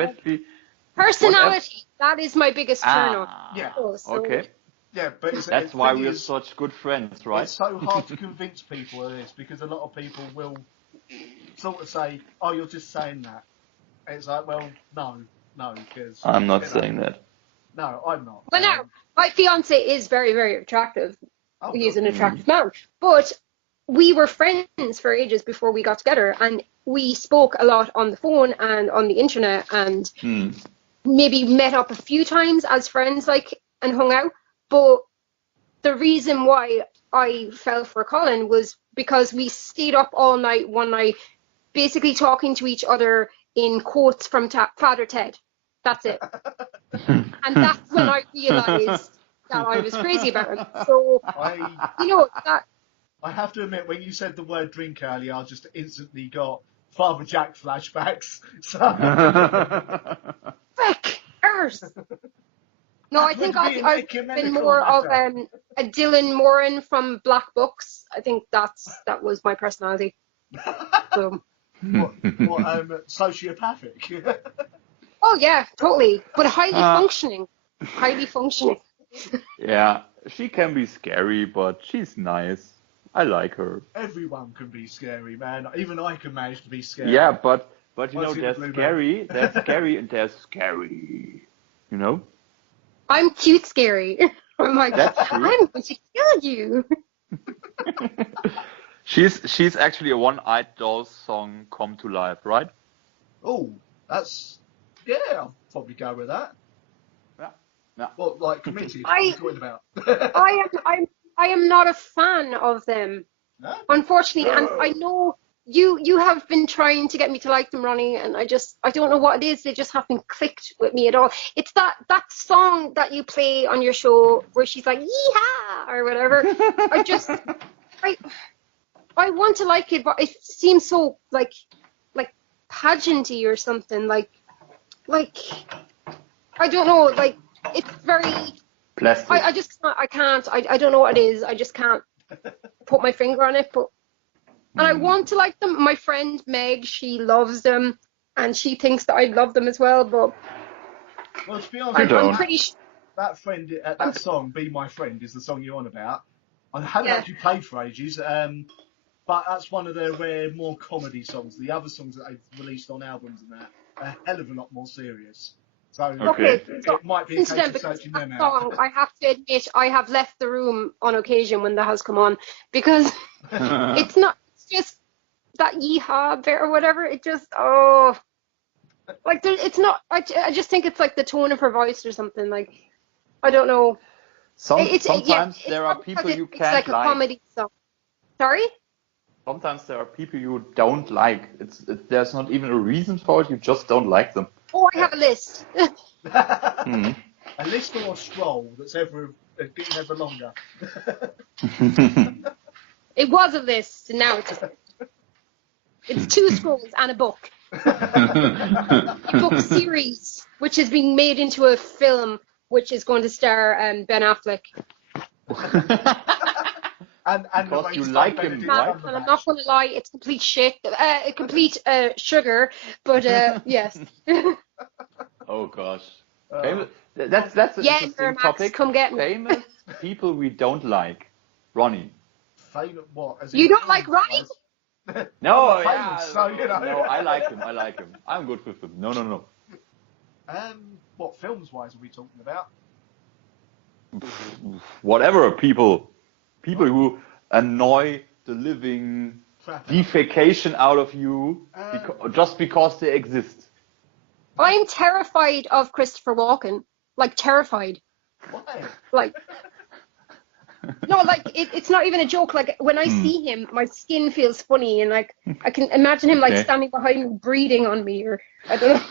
especially personality. That is my biggest turn on. Yeah. Okay. Yeah, but That's why we're such good friends, right? It's so hard to convince people of this because a lot of people will sort of say, "Oh, you're just saying that." And it's like, well, no, because I'm not saying that. No, I'm not. Well, now my fiance is very, very attractive. He's an attractive man, but we were friends for ages before we got together, and we spoke a lot on the phone and on the internet, and maybe met up a few times as friends, like, and hung out. But the reason why I fell for Colin was because we stayed up all night one night, basically talking to each other in quotes from Father Ted. That's it. And that's when I realised that I was crazy about him. So, that... I have to admit, when you said the word drink earlier, I just instantly got Father Jack flashbacks. So... Frick! Earth! No, I think I've been more of a Dylan Moran from Black Books. I think that was my personality. So. What, sociopathic? Oh yeah, totally. But highly functioning. Highly functioning. Yeah, she can be scary, but she's nice. I like her. Everyone can be scary, man. Even I can manage to be scary. Yeah, but there's scary, and there's scary. You know? I'm cute scary. I'm like, I'm going to kill you. She's actually a One-Eyed Dolls song come to life, right? Oh, I'll probably go with that. Yeah. What, like committed? What are you talking about? I am not a fan of them, unfortunately, and I know you have been trying to get me to like them, Ronnie, and I don't know what it is. They just haven't clicked with me at all. It's that song that you play on your show where she's like yeehaw or whatever. I want to like it, but it seems so like pageanty or something. Like I don't know. Like it's very plastic. I just can't. I don't know what it is. I just can't put my finger on it. But and I want to like them. My friend Meg, she loves them, and she thinks that I love them as well. But well, to be honest, I'm pretty sure that friend, that song, "Be My Friend," is the song you're on about. I haven't actually played for ages, but that's one of their rare, more comedy songs. The other songs that they've released on albums and that are a hell of a lot more serious. So it might be a case of searching them out. I have to admit, I have left the room on occasion when that has come on because it's just that yeehaw bit or whatever. It just it's not. I just think it's like the tone of her voice or something. Like I don't know. Sometimes there are people you can't like. It's like a comedy song. Sorry? Sometimes there are people you don't like. There's not even a reason for it. You just don't like them. Oh, I have a list. A list or a scroll that's getting ever longer. It was a list, and now it's 2 scrolls and a book. A book series, which is being made into a film, which is going to star Ben Affleck. and because you like him, right? And I'm not going to lie, it's complete shit, complete sugar, but yes. Oh gosh. That's an interesting Max, topic. come get me. Famous people we don't like. Ronnie. Famous what? You don't like Ronnie? No, famous, so, you know. No, I like him. I'm good with him. No. What films wise are we talking about? Whatever, people who annoy the living defecation out of you just because they exist. I'm terrified of Christopher Walken. Like, terrified. Why? Like, no, like, it's not even a joke. Like, when I see him, my skin feels funny, and, like, I can imagine him, like, standing behind me, breathing on me, or, I don't know.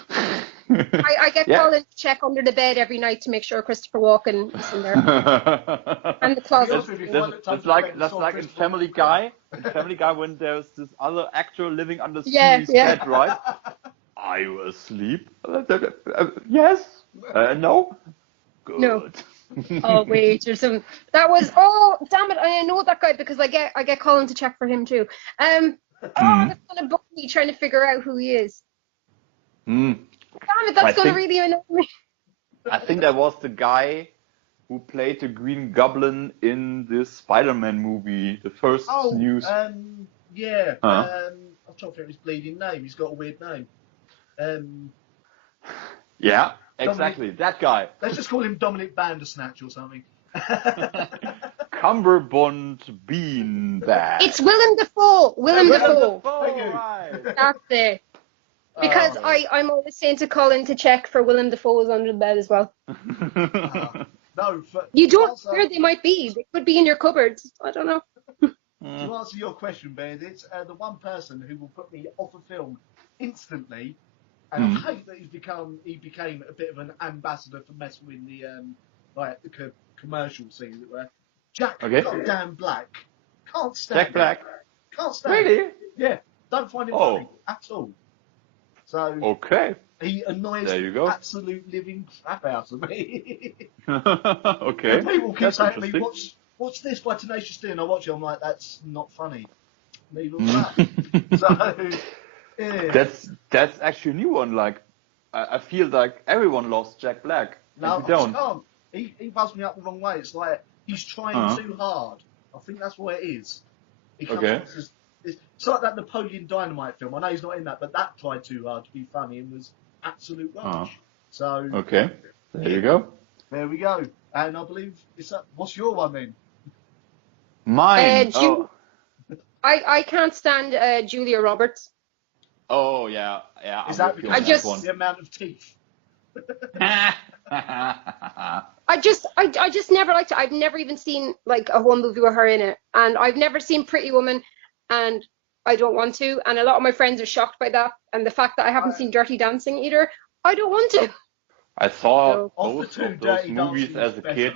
I get called in to check under the bed every night to make sure Christopher Walken is in there. And the closet. That's like in Family Guy. In Family Guy, when there's this other actor living under Stevie's bed, right? Are you asleep? Yes. No. Good. No. Oh wait, or some. That was. Oh damn it! I know that guy because I get Colin to check for him too. That's gonna bug me trying to figure out who he is. Damn it, that's going to really annoy me. I think that was the guy who played the Green Goblin in this Spider-Man movie, the first news. Yeah. I'm trying to think of his bleeding name. He's got a weird name. Yeah, exactly. That guy. Let's just call him Dominic Bandersnatch or something. Cumberbund Beanbag. It's Willem Dafoe. Willem Dafoe. Right. That's it. Because I'm always saying to Colin to check for Willem Dafoe's under the bed as well. No, you don't know where they might be. They could be in your cupboards. I don't know. To answer your question, Ben, it's the one person who will put me off a film instantly, and I hate that he became a bit of an ambassador for messing with the commercial scene, as it were. Jack goddamn Black. Can't stand Jack Black. Can't stand Really? Yeah. Don't find him funny at all. So he annoys the absolute living crap out of me. Okay. And people keep saying to me, "Watch this by Tenacious D," and I watch it. I'm like, "That's not funny." Neither was that. So yeah. That's actually a new one. Like I feel like everyone loves Jack Black. No, I don't. can't. He buzzed me up the wrong way. It's like he's trying too hard. I think that's what it is. He comes off as, it's like that Napoleon Dynamite film. I know he's not in that, but that tried too hard to be funny and was absolute rubbish. So there you go. There we go. And I believe it's up. What's your one then? Mine. I can't stand Julia Roberts. Oh yeah. Is that because the amount of teeth? I just never liked it. I've never even seen like a whole movie with her in it, and I've never seen Pretty Woman, and I don't want to. And a lot of my friends are shocked by that, and the fact that I haven't seen Dirty Dancing either. I don't want to. I saw both of those movies as a kid.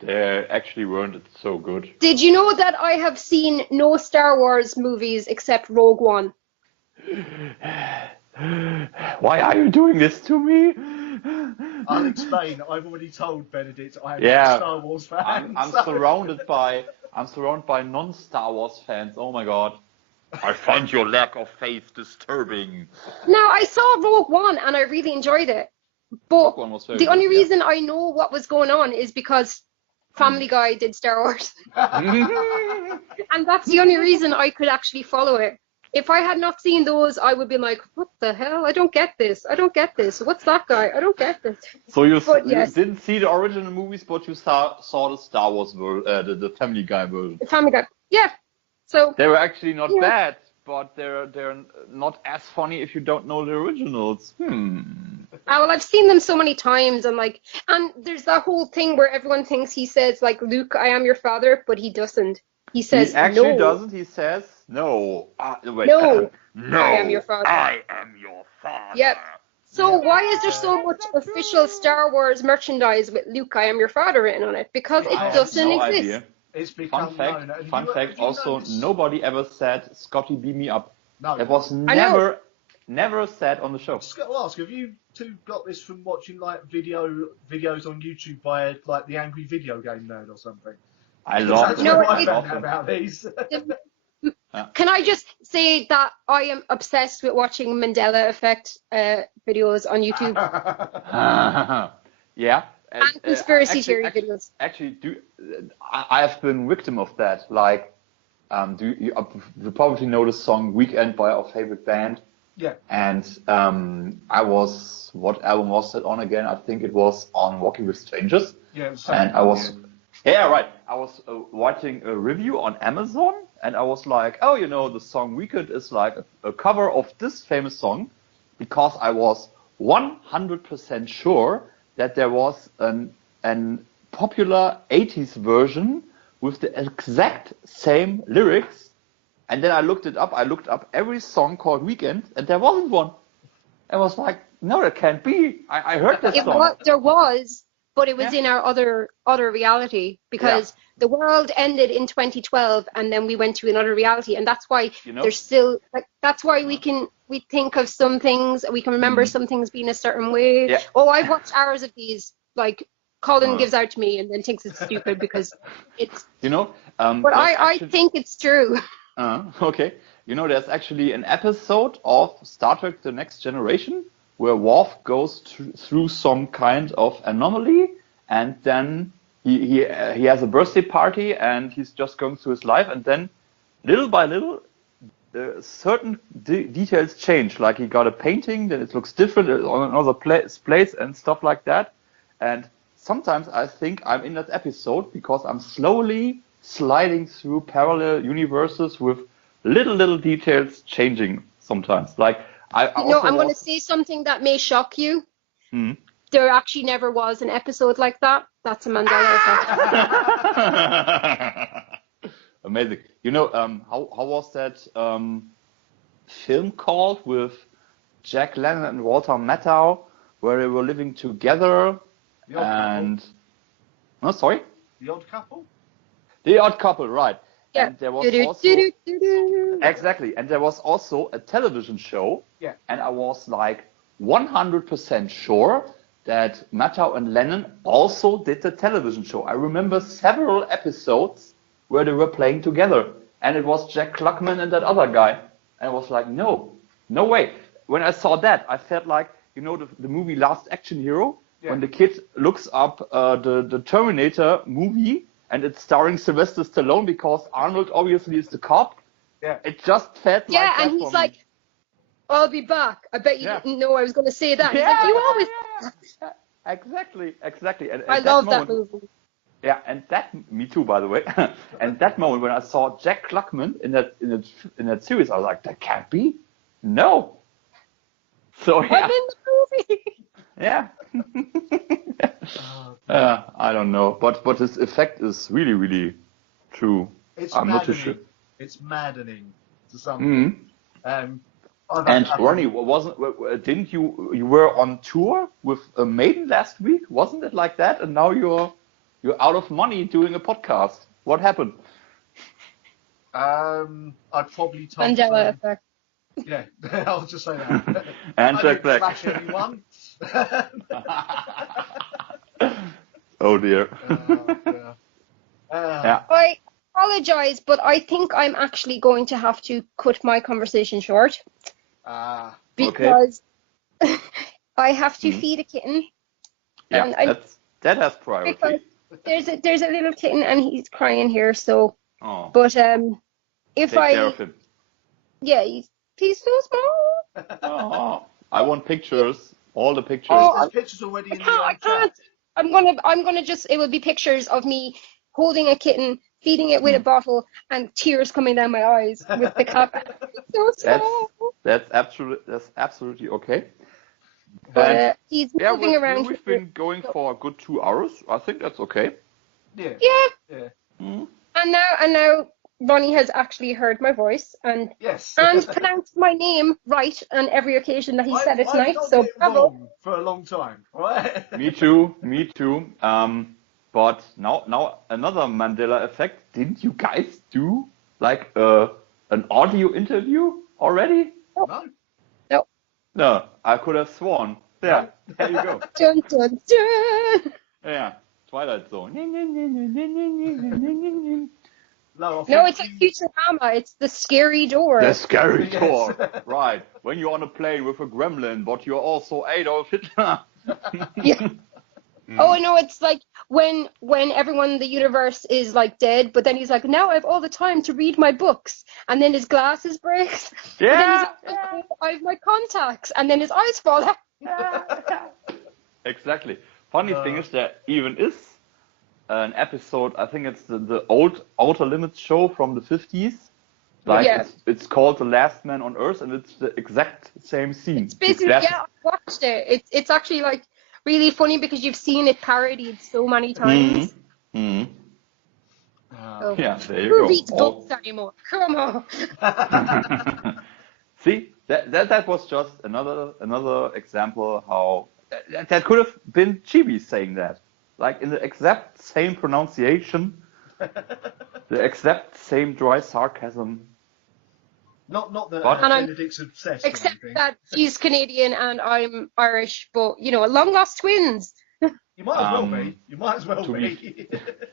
They actually weren't so good. Did you know that I have seen no Star Wars movies except Rogue One? Why are you doing this to me? I'll explain. I've already told Benedict I am a Star Wars fan. I'm surrounded by non-Star Wars fans. Oh my god. I find your lack of faith disturbing. Now, I saw Rogue One and I really enjoyed it. But the only reason I know what was going on is because Family Guy did Star Wars. And that's the only reason I could actually follow it. If I had not seen those, I would be like, what the hell? I don't get this. What's that guy? I don't get this. So you didn't see the original movies, but you saw the Star Wars the Family Guy version. The Family Guy, yeah. So they were actually not bad, but they're not as funny if you don't know the originals. Well, I've seen them so many times, and there's that whole thing where everyone thinks he says like, "Luke, I am your father," but he doesn't. He says, he actually no. doesn't. He says, no. No, I am your father. I am your father. Yep. So why is there so much official Star Wars merchandise with Luke, I am your father written on it? Because it doesn't exist. Idea. It's become fun fact. Also, noticed? Nobody ever said, Scotty, beam me up. No. That was never said on the show. Just got to ask, have you two got this from watching like videos on YouTube by like the Angry Video Game Nerd or something? I love about these. Can I just say that I am obsessed with watching Mandela Effect videos on YouTube? Yeah. And conspiracy theory videos. Actually, I have been victim of that. Like, you probably know the song "Weekend" by our favorite band. Yeah. And what album was it on again? I think it was on Walking with Strangers. Yeah. And I was. Yeah, right. I was watching a review on Amazon, and I was like, oh, the song Weekend is like a cover of this famous song, because I was 100% sure that there was an popular 80s version with the exact same lyrics. And then I looked it up. I looked up every song called Weekend, and there wasn't one. I was like, no, that can't be. I heard this song. There was. But it was in our other reality, because the world ended in 2012 and then we went to another reality, and that's why there's still that's why we think of some things, we can remember some things being a certain way. Yeah. Oh, I've watched hours of these. Like Colin gives out to me and then thinks it's stupid because it's but I think it's true. Okay. There's actually an episode of Star Trek: The Next Generation where Worf goes through some kind of anomaly, and then he has a birthday party, and he's just going through his life, and then little by little, certain details change. Like he got a painting, then it looks different on another place and stuff like that. And sometimes I think I'm in that episode because I'm slowly sliding through parallel universes with little details changing sometimes. Like I'm going to say something that may shock you. Hmm. There actually never was an episode like that. That's a Mandela effect. Amazing. You know, how was that film called with Jack Lemmon and Walter Matthau, where they were living together? The Odd Couple. No, sorry? The Odd Couple? The Odd Couple, right. Yeah. And there was also... Exactly. And there was also a television show. Yeah. And I was like 100% sure that Matthau and Lennon also did the television show. I remember several episodes where they were playing together. And it was Jack Klugman and that other guy. And I was like, no way. When I saw that, I felt like, you know, the movie Last Action Hero? Yeah. When the kid looks up the Terminator movie, and it's starring Sylvester Stallone because Arnold obviously is the cop. Yeah. It just felt like that. Yeah, and he's like, I'll be back. I bet you didn't know I was going to say that. He's like, you always... Exactly. And I love that movie. Yeah, and me too, by the way. And that moment when I saw Jack Klugman in that series, I was like, that can't be. No. So yeah. I'm in the movie. Yeah. I don't know, but his effect is really true. I'm not too sure. It's maddening to some. And Ronnie, didn't you were on tour with Maiden last week? Wasn't it like that? And now you're out of money doing a podcast. What happened? I'd probably told Mandela effect. Yeah, I'll just say that. And I Jack didn't Black. flash anyone. Oh dear. Yeah. I apologize, but I think I'm actually going to have to cut my conversation short. Because I have to feed a kitten. Yeah, and that has priority. There's a little kitten and he's crying here, so. Oh. But if Take care of him. Yeah, he's so small. Oh, I want pictures. All the pictures. There's pictures already in the I can't. I'm gonna just. It will be pictures of me holding a kitten, feeding it with a bottle, and tears coming down my eyes with the cat. So small. That's absolutely okay. But he's moving around. We've been going for a good 2 hours. I think that's okay. Yeah. Mm. And now Ronnie has actually heard my voice and pronounced my name right on every occasion that he said it tonight. So bravo. For a long time, right? Me too. But now another Mandela effect. Didn't you guys do like an audio interview already? No, I could have sworn. Yeah, there you go. Dun, dun, dun. Yeah, Twilight Zone. No, it's like Futurama. It's the scary door. The scary door, right. When you're on a plane with a gremlin, but you're also Adolf Hitler. Yeah. Oh, no, it's like when everyone in the universe is like dead, but then he's like, now I have all the time to read my books. And then his glasses breaks. Yeah. Then he's like, oh, I have my contacts. And then his eyes fall out. Exactly. Funny thing is there even is an episode, I think it's the old Outer Limits show from the 50s. Like it's called The Last Man on Earth, and it's the exact same scene. It's basically, I watched it. It's actually like really funny because you've seen it parodied so many times. Mm-hmm. So, yeah, there you who go. reads books anymore? Come on. See, that was just another example how that could have been Chibi saying that, like in the exact same pronunciation, the exact same dry sarcasm. Not that Benedict's obsessed. Except that she's Canadian and I'm Irish, but long lost twins. You might as well be. You might as well be.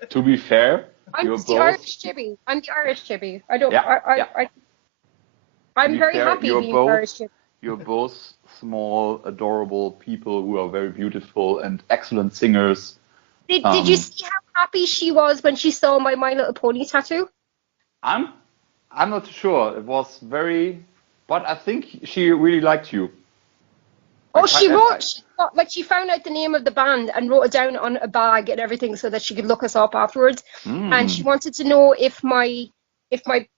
To be fair, I'm the Irish Chibi. I'm the Irish Chibi. I'm very happy being Irish Chibi. You're both small, adorable people who are very beautiful and excellent singers. Did you see how happy she was when she saw my My Little Pony tattoo? I'm not sure. It was very, but I think she really liked you. Oh, she found out the name of the band and wrote it down on a bag and everything so that she could look us up afterwards. And she wanted to know if my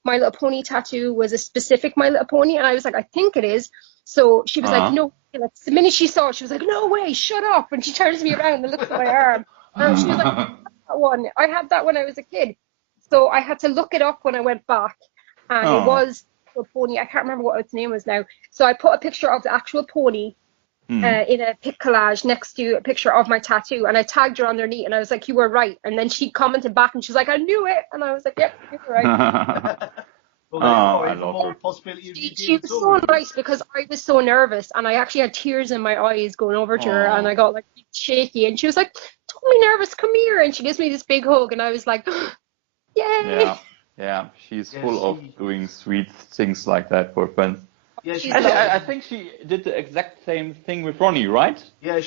My Little Pony tattoo was a specific My Little Pony, and I was like, I think it is. So she was like, no. The minute she saw it, she was like, no way, shut up. And she turns me around and looks at my arm. And she was like, that one. I had that when I was a kid. So I had to look it up when I went back. And it was a pony. I can't remember what its name was now. So I put a picture of the actual pony in a pic collage next to a picture of my tattoo. And I tagged her underneath. And I was like, you were right. And then she commented back and she was like, I knew it. And I was like, yep, you were right. Well, I love her. Possibility of she was so nice because I was so nervous and I actually had tears in my eyes going over to her and I got like shaky and she was like, don't be nervous, come here, and she gives me this big hug and I was like, yay. Yeah, she's full of doing sweet things like that for friends. Yeah, I think she did the exact same thing with Ronnie, right? Yeah, I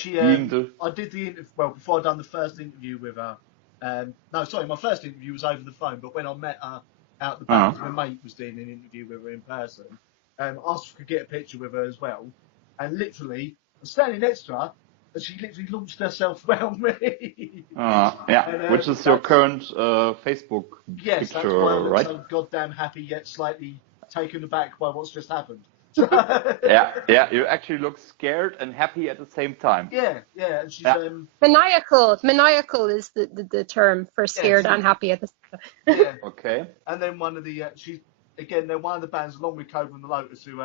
did the interview, before I'd done the first interview with her. No, sorry, my first interview was over the phone, but when I met her out the back, my mate was doing an interview with her in person. Asked if I could get a picture with her as well. And literally, I'm standing next to her, and she literally launched herself around me. Which is your current Facebook picture, that's why I look right? so goddamn happy yet slightly taken aback by what's just happened. You actually look scared and happy at the same time. Yeah, and she's Maniacal is the term for scared and happy at the same time. Yeah. Okay. And then one of the they're one of the bands along with Cobra and the Lotus who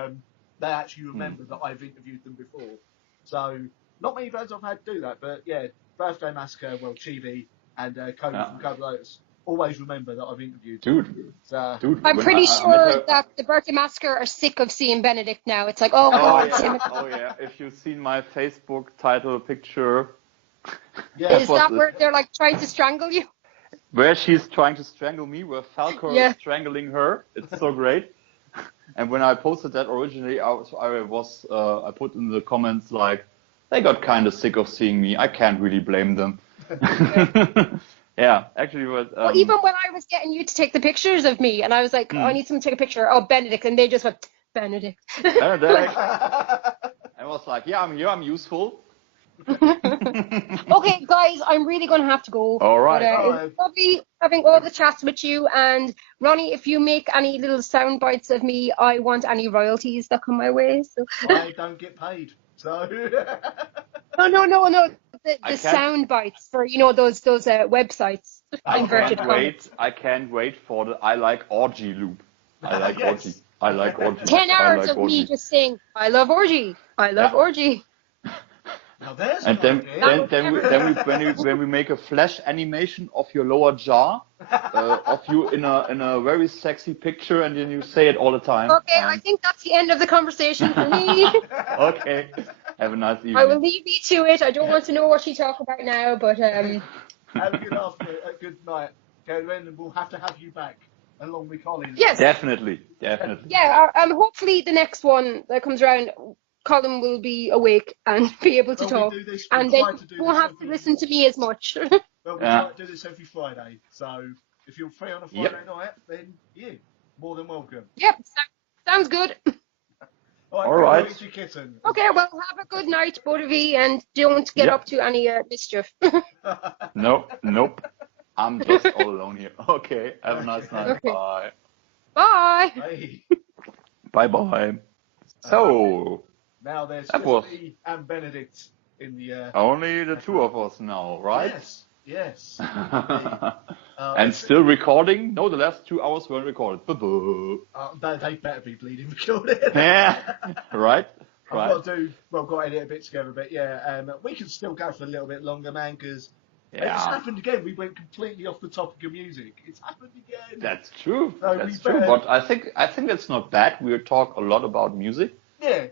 they actually remember that I've interviewed them before. So not many bands I've had do that, but yeah, Birthday Massacre, Chibi and Cobra from Cobra Lotus always remember that I've interviewed them. Dude, I'm pretty sure that the Birthday Massacre are sick of seeing Benedict now. It's like, oh God. Yeah. If you've seen my Facebook title picture. Is that where they're like trying to strangle you? Where she's trying to strangle me, where Falcor is strangling her. It's so great. And when I posted that originally, I put in the comments like, they got kind of sick of seeing me. I can't really blame them. Yeah, actually, even when I was getting you to take the pictures of me, and I was like, I need someone to take a picture. Oh, Benedict, and they just went, Benedict. I was like, yeah, I'm here. I'm useful. Okay, guys, I'm really going to have to go. All right. But, it's lovely having all the chats with you. And Ronnie, if you make any little sound bites of me, I want any royalties that come my way. So I don't get paid. So no. The sound bites for those websites. I can't wait for the I like orgy loop. I like orgy. I like orgy. 10 hours of me just saying, I love orgy. I love orgy. Now there's and when we make a flash animation of your lower jaw, of you in a very sexy picture, and then you say it all the time. Okay, I think that's the end of the conversation for me. Okay, have a nice evening. I will leave you to it. I don't want to know what you talk about now, but have a good afternoon, a good night, Cerridwen, and we'll have to have you back along with Colin. Yes, definitely. Yeah, hopefully the next one that comes around, Colin will be awake and be able to talk, and then you won't have to listen to me as much. Well, we try to do this every Friday, so if you're free on a Friday night, then more than welcome. Yep, sounds good. All right. Kitten. Okay, well, have a good night, both of you, and don't get up to any mischief. Nope. I'm just all alone here. Okay, have a nice night. Okay. Bye. Bye. Bye. So. Now there's just me and Benedict in the... Only the two of us now, right? Yes. And still recording? No, the last 2 hours weren't recorded. They better be bleeding recorded. Yeah, right. I've got to edit a bit together, but we can still go for a little bit longer, man, because it just happened again. We went completely off the topic of music. It's happened again. That's true. But I think it's not bad. We talk a lot about music.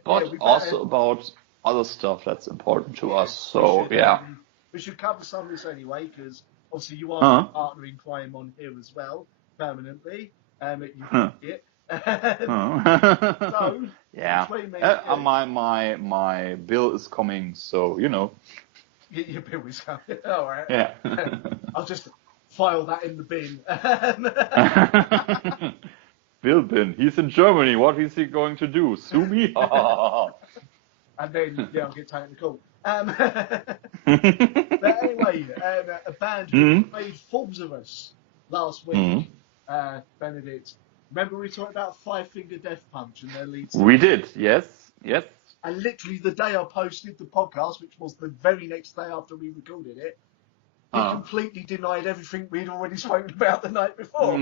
But also about other stuff that's important to us. So, we should cover some of this anyway, because obviously you are a partner in crime on here as well, permanently. So, yeah. between me My bill is coming, so you know. Your bill is coming. All right. Yeah. I'll just file that in the bin. Bill bin. He's in Germany. What is he going to do? Sue me? And then, I'll get taken to court. But anyway, a band who made fools of us last week, Benedict. Remember we talked about Five Finger Death Punch and their lead singer? We did, yes. And literally the day I posted the podcast, which was the very next day after we recorded it, he completely denied everything we'd already spoken about the night before.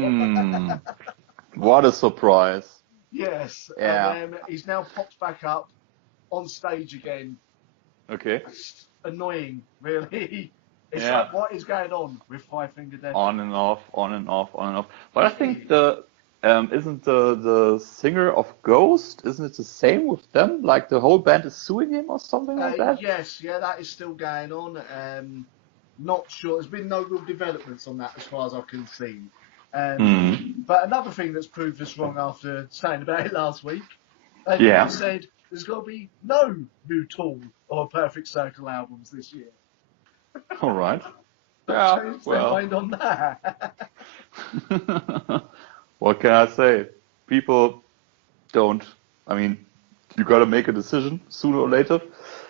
What a surprise. Yes. Yeah. And he's now popped back up on stage again. Okay. It's annoying, really. It's Yeah. like, what is going on with Five Finger Death? On and off. But I think isn't the singer of Ghost, isn't it the same with them? Like the whole band is suing him or something like that? Yes, that is still going on. Not sure. There's been no real developments on that as far as I can see. But another thing that's proved us wrong after saying about it last week, they said there's got to be no new Tool or Perfect Circle albums this year. All right. Changed their mind on that. What can I say? People don't. I mean, you got to make a decision sooner or later.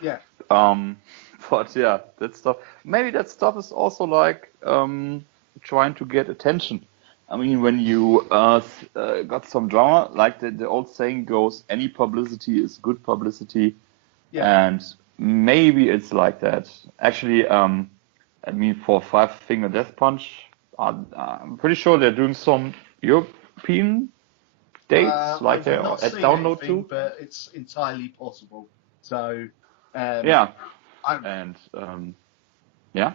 Yeah. But yeah, that stuff. Maybe that stuff is also like trying to get attention. I mean, when you got some drama, like the old saying goes, any publicity is good publicity. Yeah. And maybe it's like that. Actually, I mean, for Five Finger Death Punch, I'm pretty sure they're doing some European dates, like they're at Download too. But it's entirely possible. So, yeah. Yeah.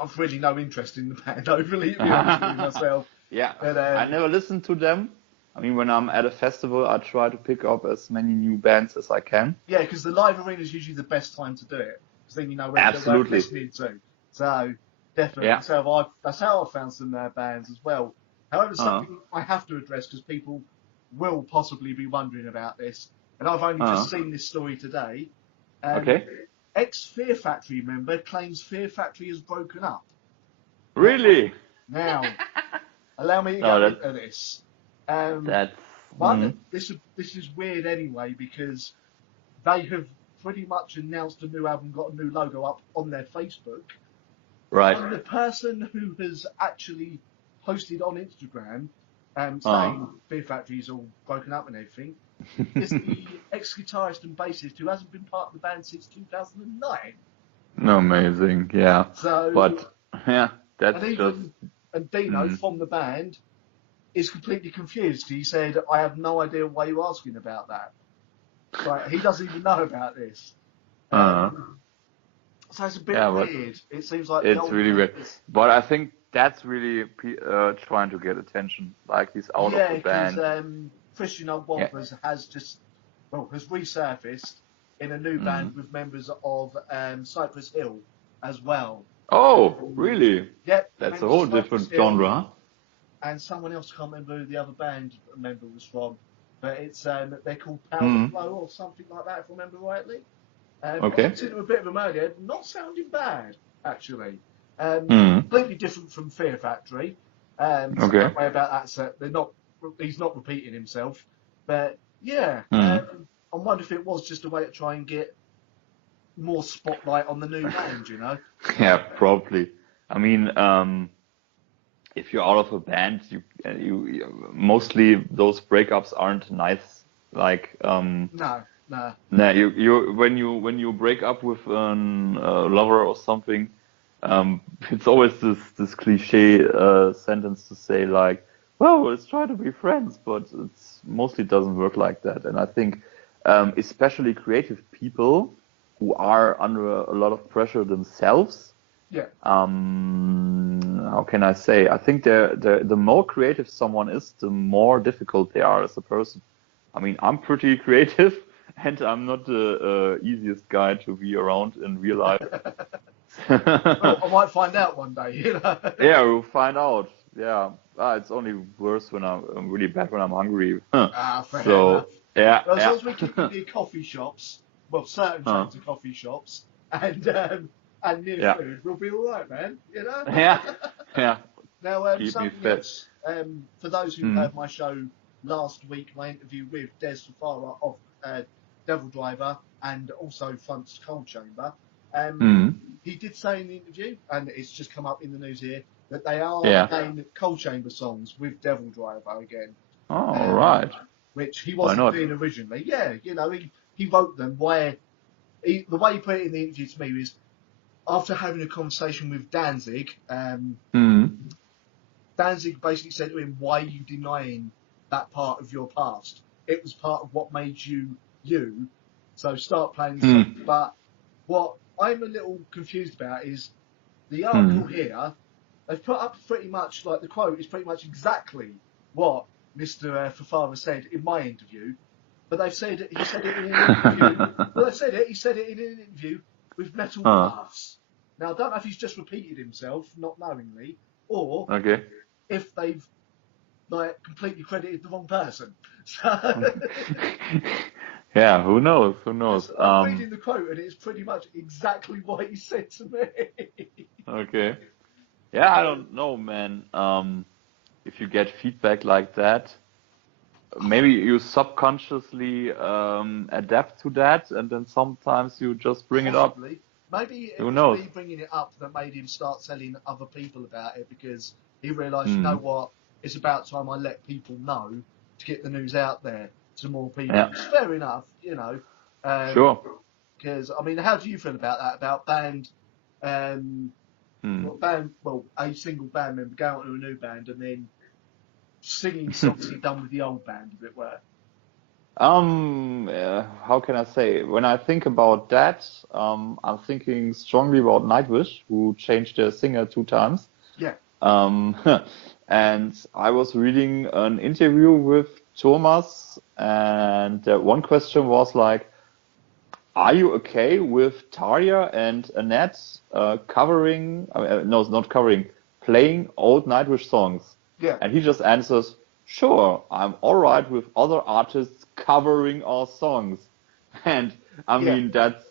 I've really no interest in the band overly, to be honest with myself. Yeah, but, I never listened to them. I mean, when I'm at a festival, I try to pick up as many new bands as I can. Yeah, because the live arena is usually the best time to do it. Because then you know when you're listening to. So, definitely. Yeah. So that's how I found some bands as well. However, something I have to address, because people will possibly be wondering about this, and I've only just seen this story today. Okay. Ex-Fear Factory member claims Fear Factory has broken up. Really? Now, allow me to go into this. This is weird anyway, because they have pretty much announced a new album, got a new logo up on their Facebook. Right. And the person who has actually posted on Instagram saying Fear Factory is all broken up and everything is the ex-guitarist and bassist who hasn't been part of the band since 2009. Amazing, yeah. So, but yeah, that's and Dino from the band is completely confused. He said, "I have no idea why you're asking about that." Like, he doesn't even know about this. So it's a bit weird. It seems like it's really weird. But I think that's really trying to get attention. Like, he's out of the band. Yeah, because Christian Walters has resurfaced in a new band with members of Cypress Hill as well. Oh, really? Yep. That's a whole different genre. And someone else, can't remember who the other band member was from, but it's they're called Power Flow or something like that, if I remember rightly. Okay. I listened to a bit of them earlier, not sounding bad actually. Completely different from Fear Factory. Okay. So don't worry about that. So he's not repeating himself, but yeah. I wonder if it was just a way to try and get more spotlight on the new band, you know? Yeah, probably. I mean, if you're out of a band, you mostly those breakups aren't nice. Like no. You when you break up with a lover or something, it's always this cliche sentence to say like, well, let's try to be friends, but it's mostly doesn't work like that. And I think especially creative people who are under a lot of pressure themselves. Yeah. How can I say? I think the more creative someone is, the more difficult they are as a person. I mean, I'm pretty creative, and I'm not the easiest guy to be around in real life. Well, I might find out one day, you know. Yeah, we'll find out. Yeah, it's only worse when I'm really bad when I'm hungry. Fair So enough. yeah, Well, as yeah. long as we keep you near coffee shops, well, certain chains of coffee shops, and near Yeah. food, we'll be all right, man. You know. Yeah, yeah. Now, Keep me something fit. else. For those who heard my show last week, my interview with Des Fafara of Devil Driver and also Front's Cold Chamber, he did say in the interview, and it's just come up in the news here, that they are playing Cold Chamber songs with Devil Driver again. Oh, right. Which he Why wasn't not? doing originally. Yeah, you know, he wrote them where the way he put it in the interview to me was after having a conversation with Danzig, Danzig basically said to him, "Why are you denying that part of your past? It was part of what made you you. So start playing the song." But what I'm a little confused about is the article here. They've put up pretty much like the quote is pretty much exactly what Mr. Fafara said in my interview, but they've said he said it in an interview. Well, they said it. He said it in an interview with Metal Paths. Now I don't know if he's just repeated himself, not knowingly, or if they've like completely credited the wrong person. So, yeah, who knows? Who knows? I'm reading the quote and it's pretty much exactly what he said to me. Okay. Yeah, I don't know, man. If you get feedback like that, maybe you subconsciously adapt to that, and then sometimes you just bring it up. Maybe it Who was knows? me bringing it up that made him start telling other people about it because he realised, you know what, it's about time I let people know to get the news out there to more people. Yeah. It's fair enough, you know. Sure. Because, I mean, how do you feel about that? About a single band member going to a new band and then singing songs he'd done with the old band, as it were? How can I say? When I think about that, I'm thinking strongly about Nightwish, who changed their singer 2 times. Yeah. And I was reading an interview with Thomas, and one question was like, are you okay with Tarja and Annette covering, no, not covering, playing old Nightwish songs? Yeah. And he just answers, sure, I'm alright with other artists covering our songs. And I mean, that's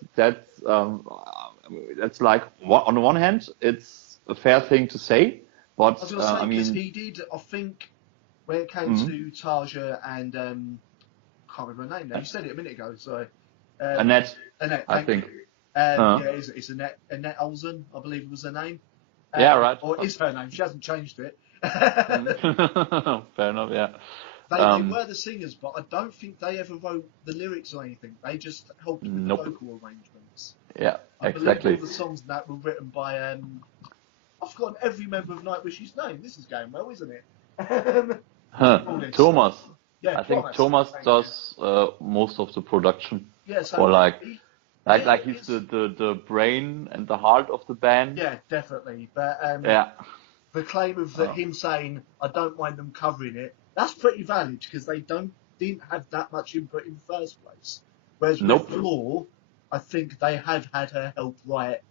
like, on the one hand, it's a fair thing to say, but I was going to say, because he did, I think, when it came to Tarja and, I can't remember her name now, you said it a minute ago, so. Annette, I think. Yeah, it's Annette Olsen, I believe was her name. Yeah, right. Or is her name, she hasn't changed it. Fair enough, yeah. They were the singers, but I don't think they ever wrote the lyrics or anything. They just helped with the vocal arrangements. Yeah, I exactly. believe all the songs that were written by, I've forgotten every member of Nightwish's name. This is going well, isn't it? Thomas. Yeah, I think Thomas does most of the production. Yeah, so or like he's the brain and the heart of the band. Yeah, definitely. But the claim of him saying I don't mind them covering it, that's pretty valid because they didn't have that much input in the first place. Whereas with Floor, I think they have had her help write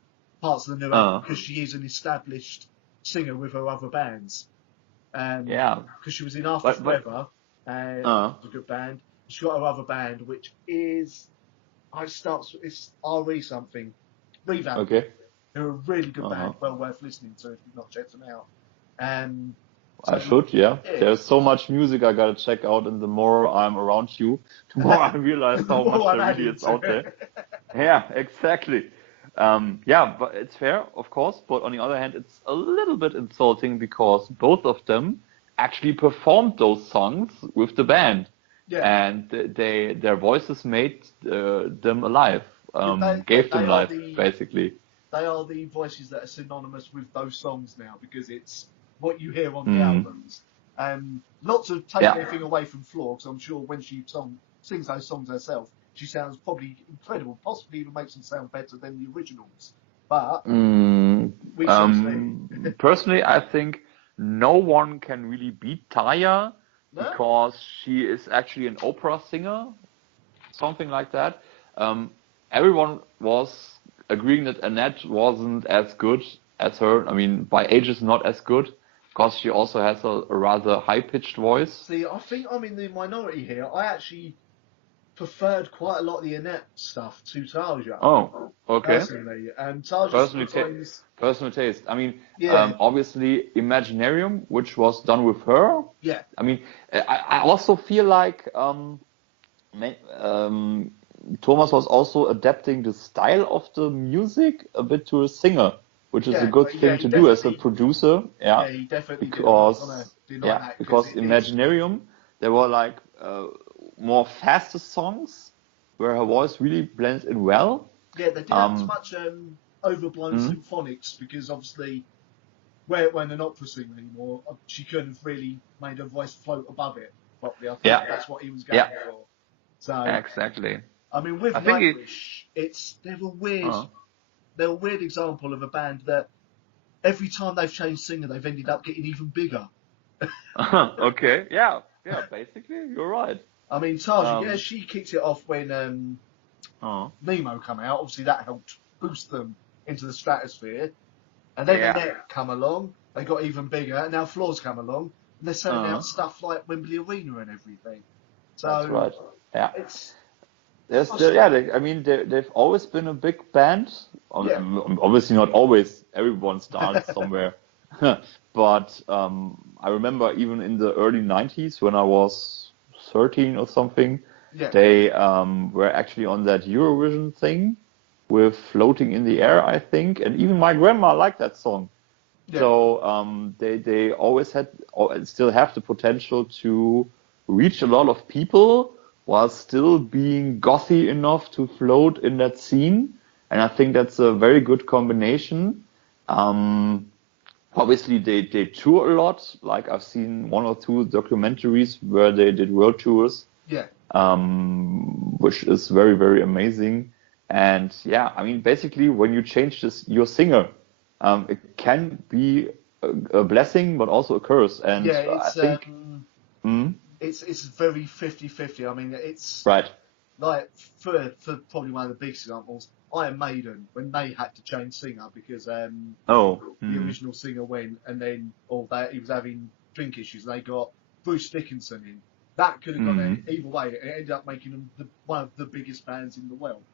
parts of the new album because she is an established singer with her other bands. Because she was in After Forever, it's a good band. She's got her other band, which is it's RE something, Revamp. Okay. They're a really good band, well worth listening to if you've not checked them out. I should, yeah. There's so much music I gotta check out, and the more I'm around you, the more I realize how much there really is out there. Yeah, exactly. But it's fair, of course, but on the other hand, it's a little bit insulting because both of them actually performed those songs with the band. Yeah. And their voices made them alive, gave them life, basically. They are the voices that are synonymous with those songs now because it's what you hear on the albums. Not to take anything away from Floor, because I'm sure when she sings those songs herself, she sounds probably incredible, possibly even makes them sound better than the originals. But we shall see. Personally, I think no one can really beat Tarja because she is actually an opera singer, something like that. Everyone was agreeing that Annette wasn't as good as her. I mean, by ages, not as good. because she also has a rather high-pitched voice. See, I think I'm in the minority here. I actually preferred quite a lot of the Annette stuff to Tarja. Oh, okay. Personally, and Tarja sometimes... Personal taste. I mean, obviously, Imaginarium, which was done with her. Yeah. I mean, I also feel like Thomas was also adapting the style of the music a bit to a singer, which is a good thing to do as a producer. Yeah, he definitely because Imaginarium, there were like more faster songs where her voice really blends in well. Yeah, they didn't have as much overblown symphonics because obviously when they're not opera singer anymore, she couldn't have really made her voice float above it properly. I think that's what he was going for. So exactly. I mean, with Nightwish, they're a weird example of a band that every time they've changed singer, they've ended up getting even bigger. Okay, yeah, basically, you're right. I mean, Tarja, she kicked it off when Nemo come out. Obviously, that helped boost them into the stratosphere. And then Annette come along, they got even bigger. And now Floor's come along, and they're selling out stuff like Wembley Arena and everything. So that's right. Yeah. I mean, they've always been a big band. Obviously, not always. Everyone starts somewhere. But I remember even in the early 90s when I was 13 or something, they were actually on that Eurovision thing with Floating in the Air, I think. And even my grandma liked that song. Yeah. So they always had, or still have the potential to reach a lot of people while still being gothy enough to float in that scene. And I think that's a very good combination. Obviously, they tour a lot. Like I've seen 1 or 2 documentaries where they did world tours. Yeah. Which is very, very amazing. And yeah, I mean, basically, when you change your singer, it can be a blessing, but also a curse. And I think it's very 50-50. I mean, it's right. Like for probably one of the biggest examples, Iron Maiden, when they had to change singer because the original singer went, and then he was having drink issues. They got Bruce Dickinson in. That could have gone either way. It ended up making them one of the biggest bands in the world.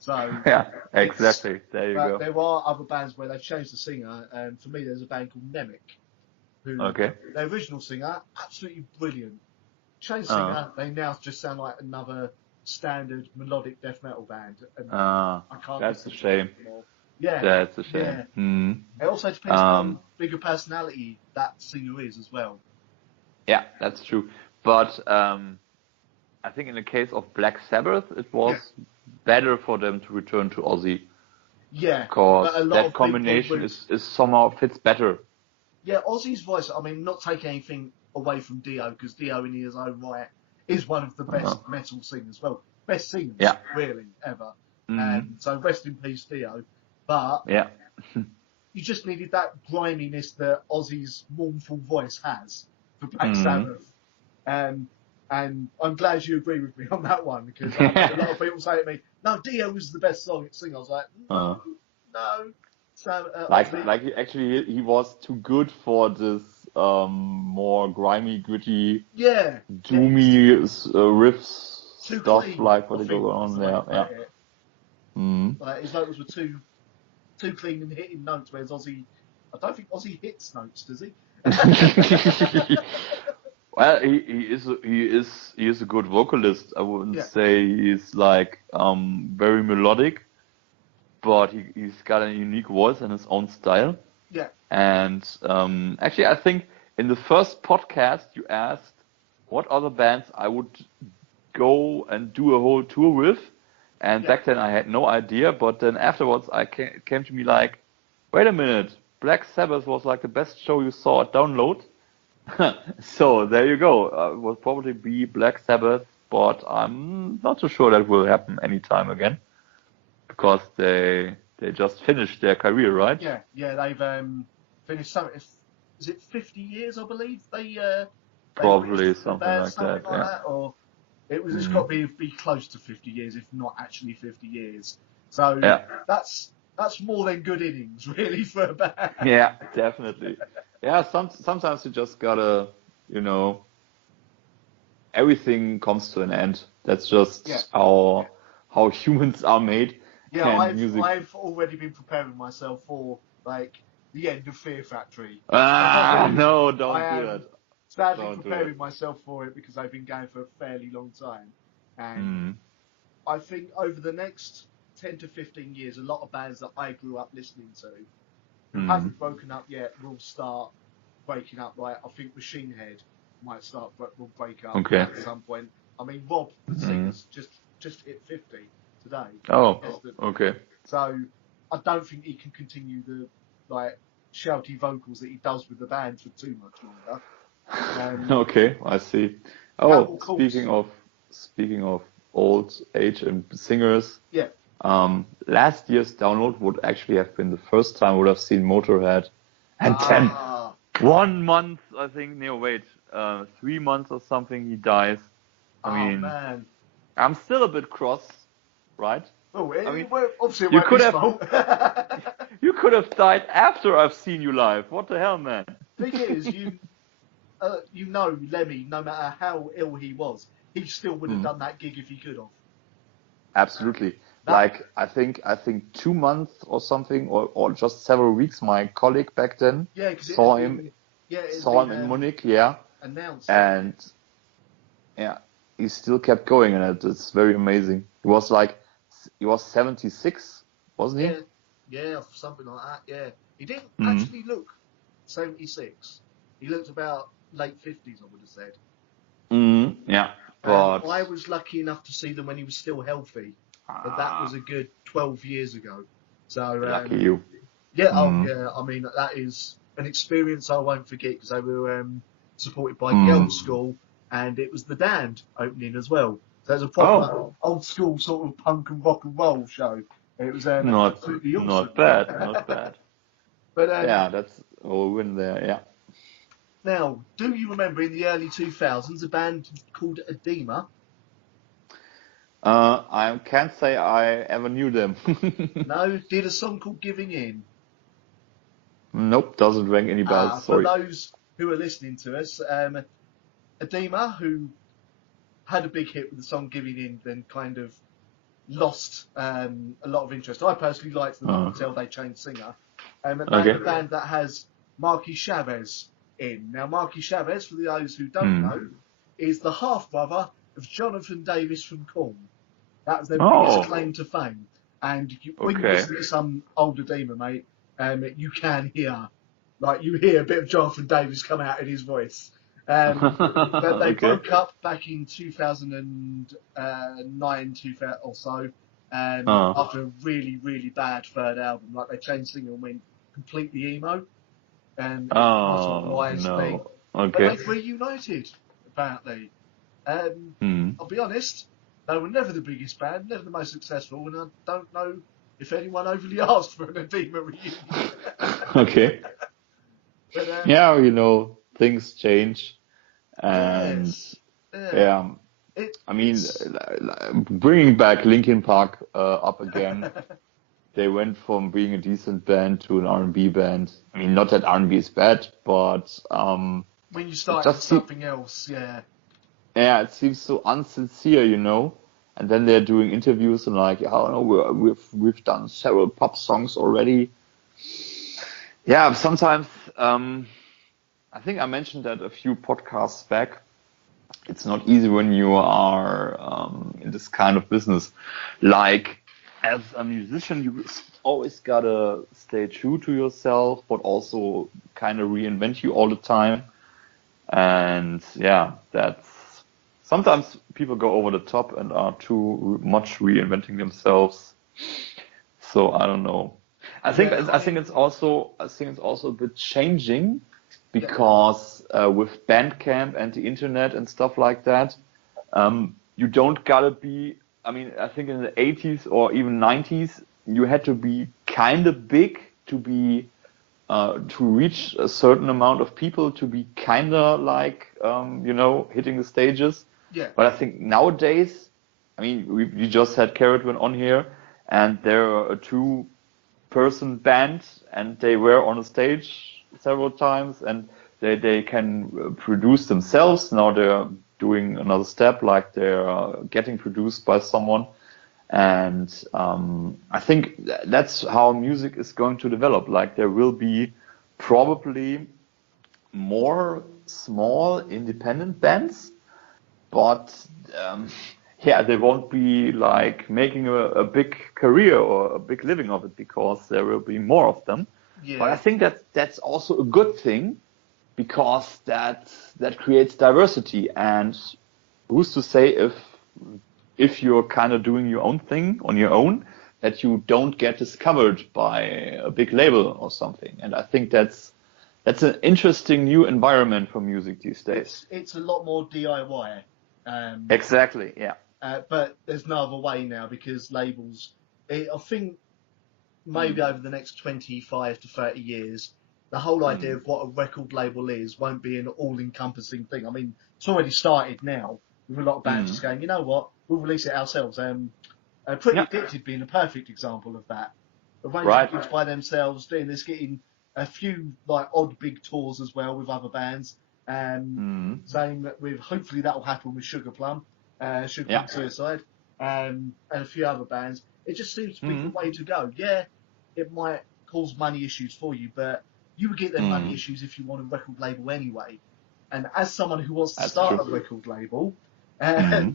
So yeah, exactly. There you go. There are other bands where they've changed the singer, and for me, there's a band called Nemec, who their original singer absolutely brilliant. Changed singer, they now just sound like another standard melodic death metal band. And I can't. That's a shame. Yeah, that's a shame. Yeah. It also depends on how big a personality that singer is as well. Yeah, that's true. But I think in the case of Black Sabbath, it was better for them to return to Ozzy. Yeah, because that combination is somehow fits better. Yeah, Ozzy's voice. I mean, not taking anything away from Dio, because Dio in his own right is one of the best metal singers. Well, best singers, really, ever. And so rest in peace, Dio. But you just needed that griminess that Ozzy's mournful voice has for Black Sabbath. And I'm glad you agree with me on that one, because I had a lot of people say to me, "No, Dio was the best song singer." I was like, no. So he was too good for this more grimy, gritty, doomy riffs too stuff clean, like what they go on there. Like his vocals were too clean and hitting notes, whereas Ozzy, I don't think Ozzy hits notes, does he? Well, he is a good vocalist. I wouldn't say he's like very melodic, but he's got a unique voice and his own style. Yeah. And actually, I think in the first podcast you asked what other bands I would go and do a whole tour with, and back then I had no idea. But then afterwards, it came to me like, wait a minute, Black Sabbath was like the best show you saw at Download. So there you go. It will probably be Black Sabbath, but I'm not so sure that will happen anytime again, because they just finished their career, right? Yeah, they've finished something. Is it 50 years? I believe they probably something like that. Or it's got to be close to 50 years, if not actually 50 years. So that's more than good innings, really, for a band. Yeah, definitely. Yeah, sometimes you just gotta, everything comes to an end. That's just how humans are made. Yeah, And music. I've already been preparing myself for like the end of Fear Factory. No, don't I do am that. sadly Don't do preparing it. myself for it because I've been going for a fairly long time, and I think over the next 10 to 15 years, a lot of bands that I grew up listening to who haven't broken up yet will start breaking up. Like I think Machine Head will break up at some point. I mean, Rob, the singer's just hit 50 today. Oh, yesterday. okay. So I don't think he can continue the like shouty vocals that he does with the band for too much longer. Okay, I see. Oh, speaking of old age and singers, yeah. Last year's download would actually have been the first time I would have seen Motorhead, and then 1 month, I think. No, wait, 3 months or something, he dies. I mean, man. I'm still a bit cross, right? Oh, I mean, obviously it you won't could be have smart. you could have died after I've seen you live. What the hell, man? Thing is, you know Lemmy, no matter how ill he was, he still would have done that gig if he could have. Absolutely. Like I think 2 months or something, or just several weeks. My colleague back then saw him in Munich, announced, and he still kept going, and it's very amazing. He was 76, wasn't he? Yeah, something like that. Yeah, he didn't actually look 76. He looked about late 50s, I would have said. Yeah, but I was lucky enough to see them when he was still healthy, but that was a good 12 years ago. So lucky you. Yeah, I mean that is an experience I won't forget because they were supported by Girls' School, and it was the Damned opening as well. So it was a proper old school sort of punk and rock and roll show. It was absolutely awesome. Not bad. But that's a win there. Yeah. Now, do you remember in the early 2000s a band called Edema? I can't say I ever knew them. No, did a song called Giving In? Nope, doesn't ring any bells. Sorry. For those who are listening to us, Edema, who had a big hit with the song Giving In, then kind of lost a lot of interest. I personally liked them up until they changed singer. A band that has Marky Chavez in. Now, Marky Chavez, for those who don't know, is the half-brother of Jonathan Davis from Korn. That was their biggest claim to fame. And when you listen to some older Edema, mate, you can hear, you hear a bit of Jonathan Davis come out in his voice. But they broke up back in 2009, 2000 or so, after a really, really bad third album. Like, they changed singer and went completely emo. And it wasn't a wise thing. But they've reunited, apparently. I'll be honest, they were never the biggest band, never the most successful, and I don't know if anyone overly asked for an Edema reunion. But, things change. And I mean, bringing back Linkin Park up again, they went from being a decent band to an R&B band. I mean, not that R&B is bad, but when you start with something else, it seems so unsincere, And then they're doing interviews and we've done several pop songs already. Yeah, sometimes. I think I mentioned that a few podcasts back. It's not easy when you are in this kind of business. Like, as a musician, you always gotta stay true to yourself, but also kind of reinvent you all the time. And that's sometimes people go over the top and are too much reinventing themselves. So I don't know. I think it's also a bit changing. Because with Bandcamp and the internet and stuff like that, you don't gotta be. I mean, I think in the 80s or even 90s, you had to be kind of big to be to reach a certain amount of people, to be kind of hitting the stages. Yeah. But I think nowadays, I mean, we just had Cerridwen on here, and they're a 2-person band, and they were on a stage several times, and they can produce themselves. Now they're doing another step, like they're getting produced by someone. And I think that's how music is going to develop. Like there will be probably more small independent bands, but yeah, they won't be like making a big career or a big living of it, because there will be more of them. Yeah. But I think that's also a good thing, because that creates diversity. And who's to say if you're kind of doing your own thing on your own, that you don't get discovered by a big label or something. And I think that's an interesting new environment for music these days. It's a lot more DIY. Exactly, yeah. But there's no other way now, because labels, I think maybe over the next 25 to 30 years, the whole idea of what a record label is won't be an all-encompassing thing. I mean, it's already started now, with a lot of bands just going, you know what, we'll release it ourselves. Pretty Addicted being a perfect example of that. Arranging gigs by themselves, doing this, getting a few like odd big tours as well with other bands. Same with, hopefully that will happen with Sugarplum Suicide, and a few other bands. It just seems to be the way to go. Yeah, it might cause money issues for you, but you would get them money issues if you want a record label anyway. And as someone who wants to start a record label, I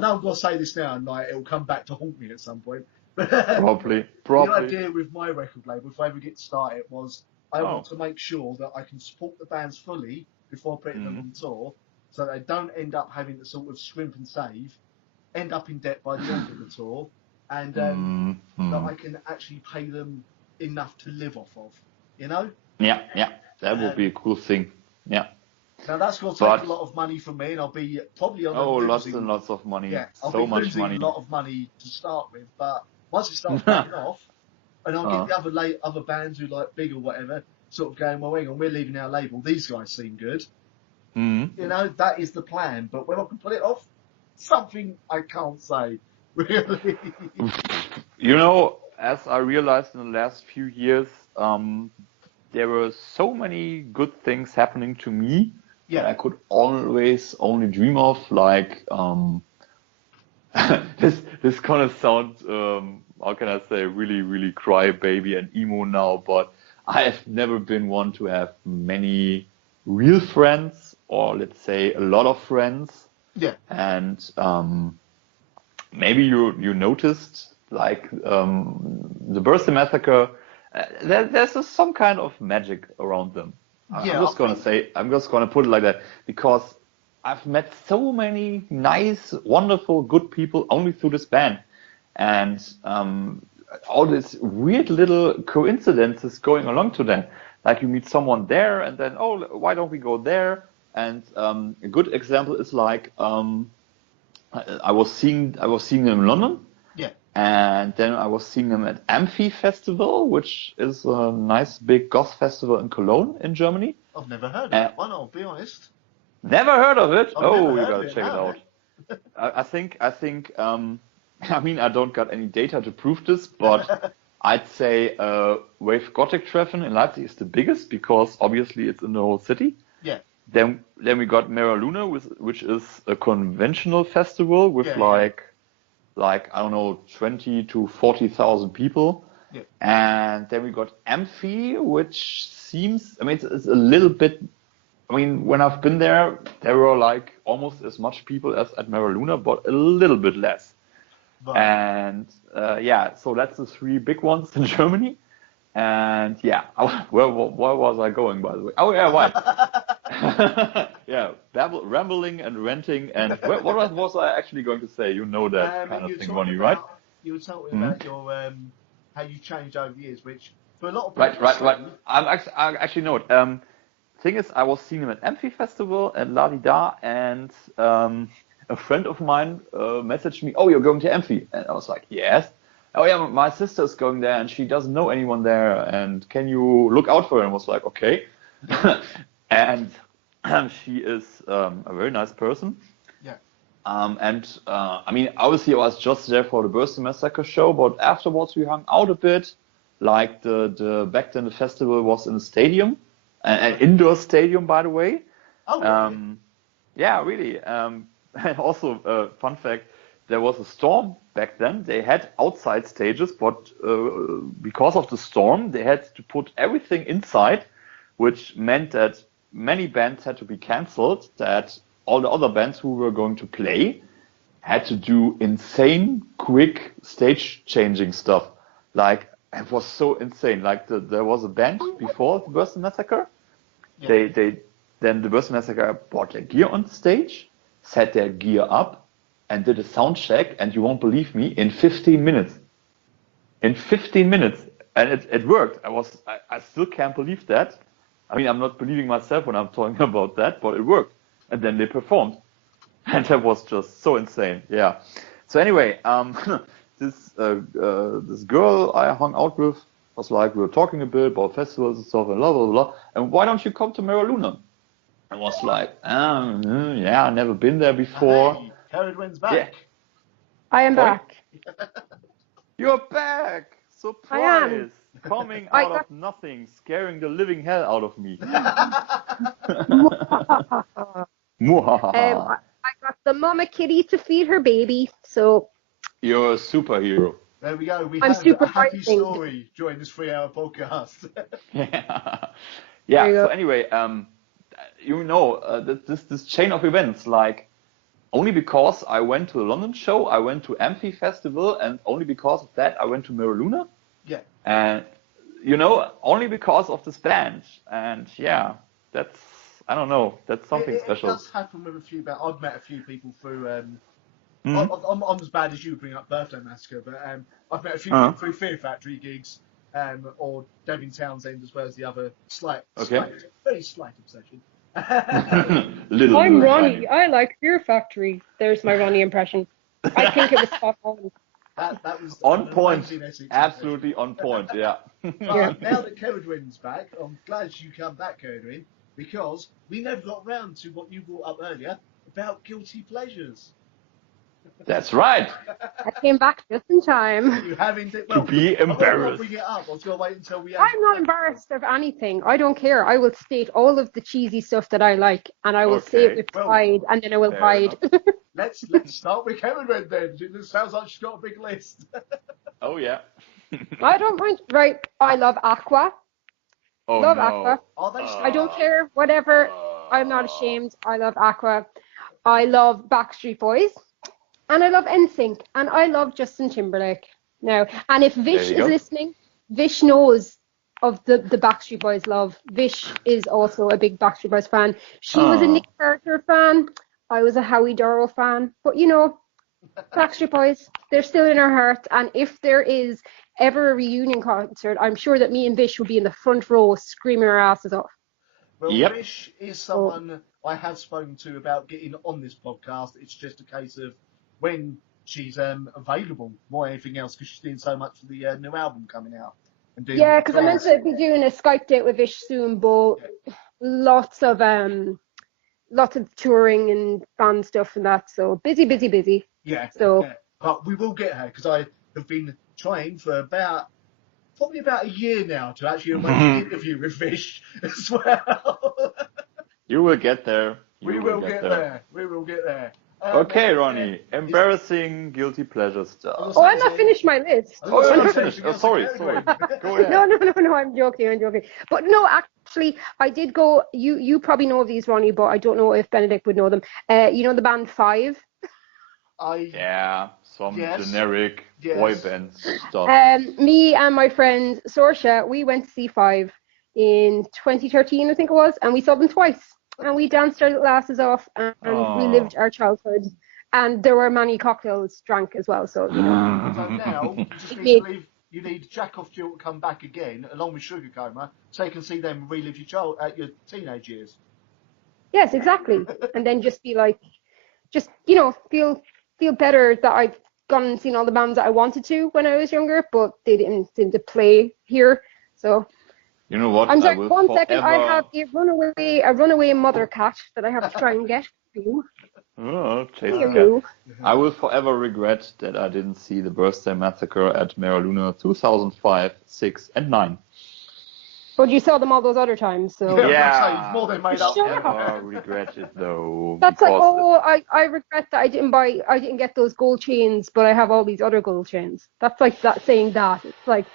know I'm going to say this now, and like it'll come back to haunt me at some point. Probably. The idea with my record label, if I ever get to start it, was I want to make sure that I can support the bands fully before putting them on tour, so they don't end up having to sort of scrimp and save, end up in debt by the end of the tour, and that I can actually pay them enough to live off of, you know? Yeah, that would be a cool thing. Yeah. Now that's going to take a lot of money from me, and I'll be probably on lots and lots of money. Yeah, I'll so be much losing money. a lot of money to start with, but once it starts paying off, and I'll get the other bands who like big or whatever sort of going, well, hang on, we're leaving our label. These guys seem good. You know, that is the plan. But when I can pull it off, something I can't say, really. You know, as I realized in the last few years, there were so many good things happening to me that I could always only dream of. Like, this kind of sounds, how can I say, really, really crybaby and emo now, but I have never been one to have many real friends, or let's say a lot of friends. Yeah. And maybe you noticed, like, the Birthday Massacre, there's some kind of magic around them. I'm just going to put it like that, because I've met so many nice, wonderful, good people only through this band. And all these weird little coincidences going along to them. Like you meet someone there, and then, oh, why don't we go there? And a good example is like, I was seeing them in London. Yeah. And then I was seeing them at Amphi Festival, which is a nice big goth festival in Cologne in Germany. I've never heard of that one, I'll be honest. Never heard of it? You gotta check it out. I think I mean, I don't got any data to prove this, but I'd say Wave Gothic Treffen in Leipzig is the biggest, because obviously it's in the whole city. Yeah. Then we got Mera Luna, which is a conventional festival with like I don't know, 20 to 40,000 people. Yeah. And then we got Amphi, which seems, I mean, it's a little bit. I mean, when I've been there were like almost as much people as at Mera Luna, but a little bit less. Right. And so that's the three big ones in Germany. And where was I going, by the way? Oh yeah, why? Rambling and ranting. And what was I actually going to say? You know that kind of thing, Ronnie, right? You were talking about your how you changed over the years, which for a lot of people. Right. I actually know it. Thing is, I was seeing him at Amphi Festival and La Di Da, and a friend of mine messaged me, "Oh, you're going to Amphi?" And I was like, "Yes." "Oh yeah, my sister's going there, and she doesn't know anyone there, and can you look out for her?" And I was like, "Okay." And she is a very nice person. Yeah. I mean, obviously I was just there for the Birthday Massacre show, but afterwards we hung out a bit, Like back then the festival was in a stadium, an indoor stadium, by the way. Oh, really? Yeah, really. And also, fun fact, there was a storm back then. They had outside stages, but because of the storm, they had to put everything inside, which meant that many bands had to be cancelled, that all the other bands who were going to play had to do insane, quick stage changing stuff. Like, it was so insane. Like, there was a band before the Boston Massacre. Yeah. Then the Boston Massacre brought their gear on stage, set their gear up, and did a sound check, and you won't believe me, in 15 minutes. In 15 minutes. And it worked. I still can't believe that. I mean, I'm not believing myself when I'm talking about that, but it worked. And then they performed. And that was just so insane. Yeah. So anyway, this girl I hung out with was like, we were talking a bit about festivals and stuff and blah, blah, blah. And why don't you come to Mera Luna? I was like, yeah, I've never been there before. Hey, Cerridwen's back. Yeah. I am Sorry? back. You're back! I am. Surprise! Coming out of nothing, scaring the living hell out of me. I got the mama kitty to feed her baby, so You're a superhero. There we go. We I'm have super a happy frightening. story during this 3-hour podcast. Yeah. There you So go. anyway, this chain of events, like, only because I went to the London show, I went to Amphi Festival, and only because of that I went to Mera Luna. Yeah. And, only because of this band. And yeah, that's, I don't know, that's something special. It does happen with a few bands. I've met a few people through, I'm as bad as you bring up Birthday Massacre, but I've met a few people through Fear Factory gigs, or Devin Townsend, as well as the other very slight obsession. I'm Ronnie. I like Fear Factory. There's my Ronnie impression. I think it was spot on. That was on point. amazing Essex Absolutely on point, yeah. But now that Cerridwen's back, I'm glad you come back, Cerridwen, because we never got round to what you brought up earlier about guilty pleasures. That's right. I came back just in time. You haven't. To be embarrassed. I'll bring it up. I was going to wait until we. I'm not embarrassed of anything. I don't care. I will state all of the cheesy stuff that I like, and I will say it with pride, and then I will hide. Let's start with Cerridwen then. It sounds like she's got a big list. Oh yeah. I don't mind. Right. I love Aqua. Oh Love no. Aqua. Are they? I don't care. Whatever. I'm not ashamed. I love Aqua. I love Backstreet Boys. And I love NSYNC, and I love Justin Timberlake now. And if Vish is listening, Vish knows of the Backstreet Boys love. Vish is also a big Backstreet Boys fan. She was a Nick Carter fan. I was a Howie Dorough fan. But, Backstreet Boys, they're still in our hearts. And if there is ever a reunion concert, I'm sure that me and Vish will be in the front row screaming our asses off. Well, Vish is someone I have spoken to about getting on this podcast. It's just a case of when she's available more than anything else, because she's doing so much for the new album coming out. Yeah, because I'm meant to be doing a Skype date with Vish soon, but lots of touring and band stuff and that, so busy. Yeah. So, yeah. But we will get her, because I have been trying for probably about a year now to actually arrange an interview with Vish as well. You will get there. We will get there. Okay, Ronnie. Embarrassing guilty pleasure stuff. Oh, I'm not finished my list. Oh, you're not finished. Oh, sorry. Go ahead. No, I'm joking. But no, actually, I did go, you probably know these, Ronnie, but I don't know if Benedict would know them. The band Five? Yeah, some generic boy band stuff. Me and my friend Sorsha, we went to see Five in 2013, I think it was, and we saw them twice. And we danced our little asses off, and we lived our childhood. And there were many cocktails drank as well, so, So now, you need Jack Off Jill to come back again, along with Sugar Coma, so you can see them relive your teenage years. Yes, exactly. And then just be like, feel better that I've gone and seen all the bands that I wanted to when I was younger, but they didn't play here, so... You know what? I'm sorry, one second. I have a runaway mother cat that I have to try and get for you. Oh, chase the cat. I will forever regret that I didn't see the Birthday Massacre at Mera Luna 2005, 6, and 9. But you saw them all those other times, so... Yeah, it's more than made up. Never regret it, though. That's like, I regret that I didn't get those gold chains, but I have all these other gold chains. That's like that saying that. It's like...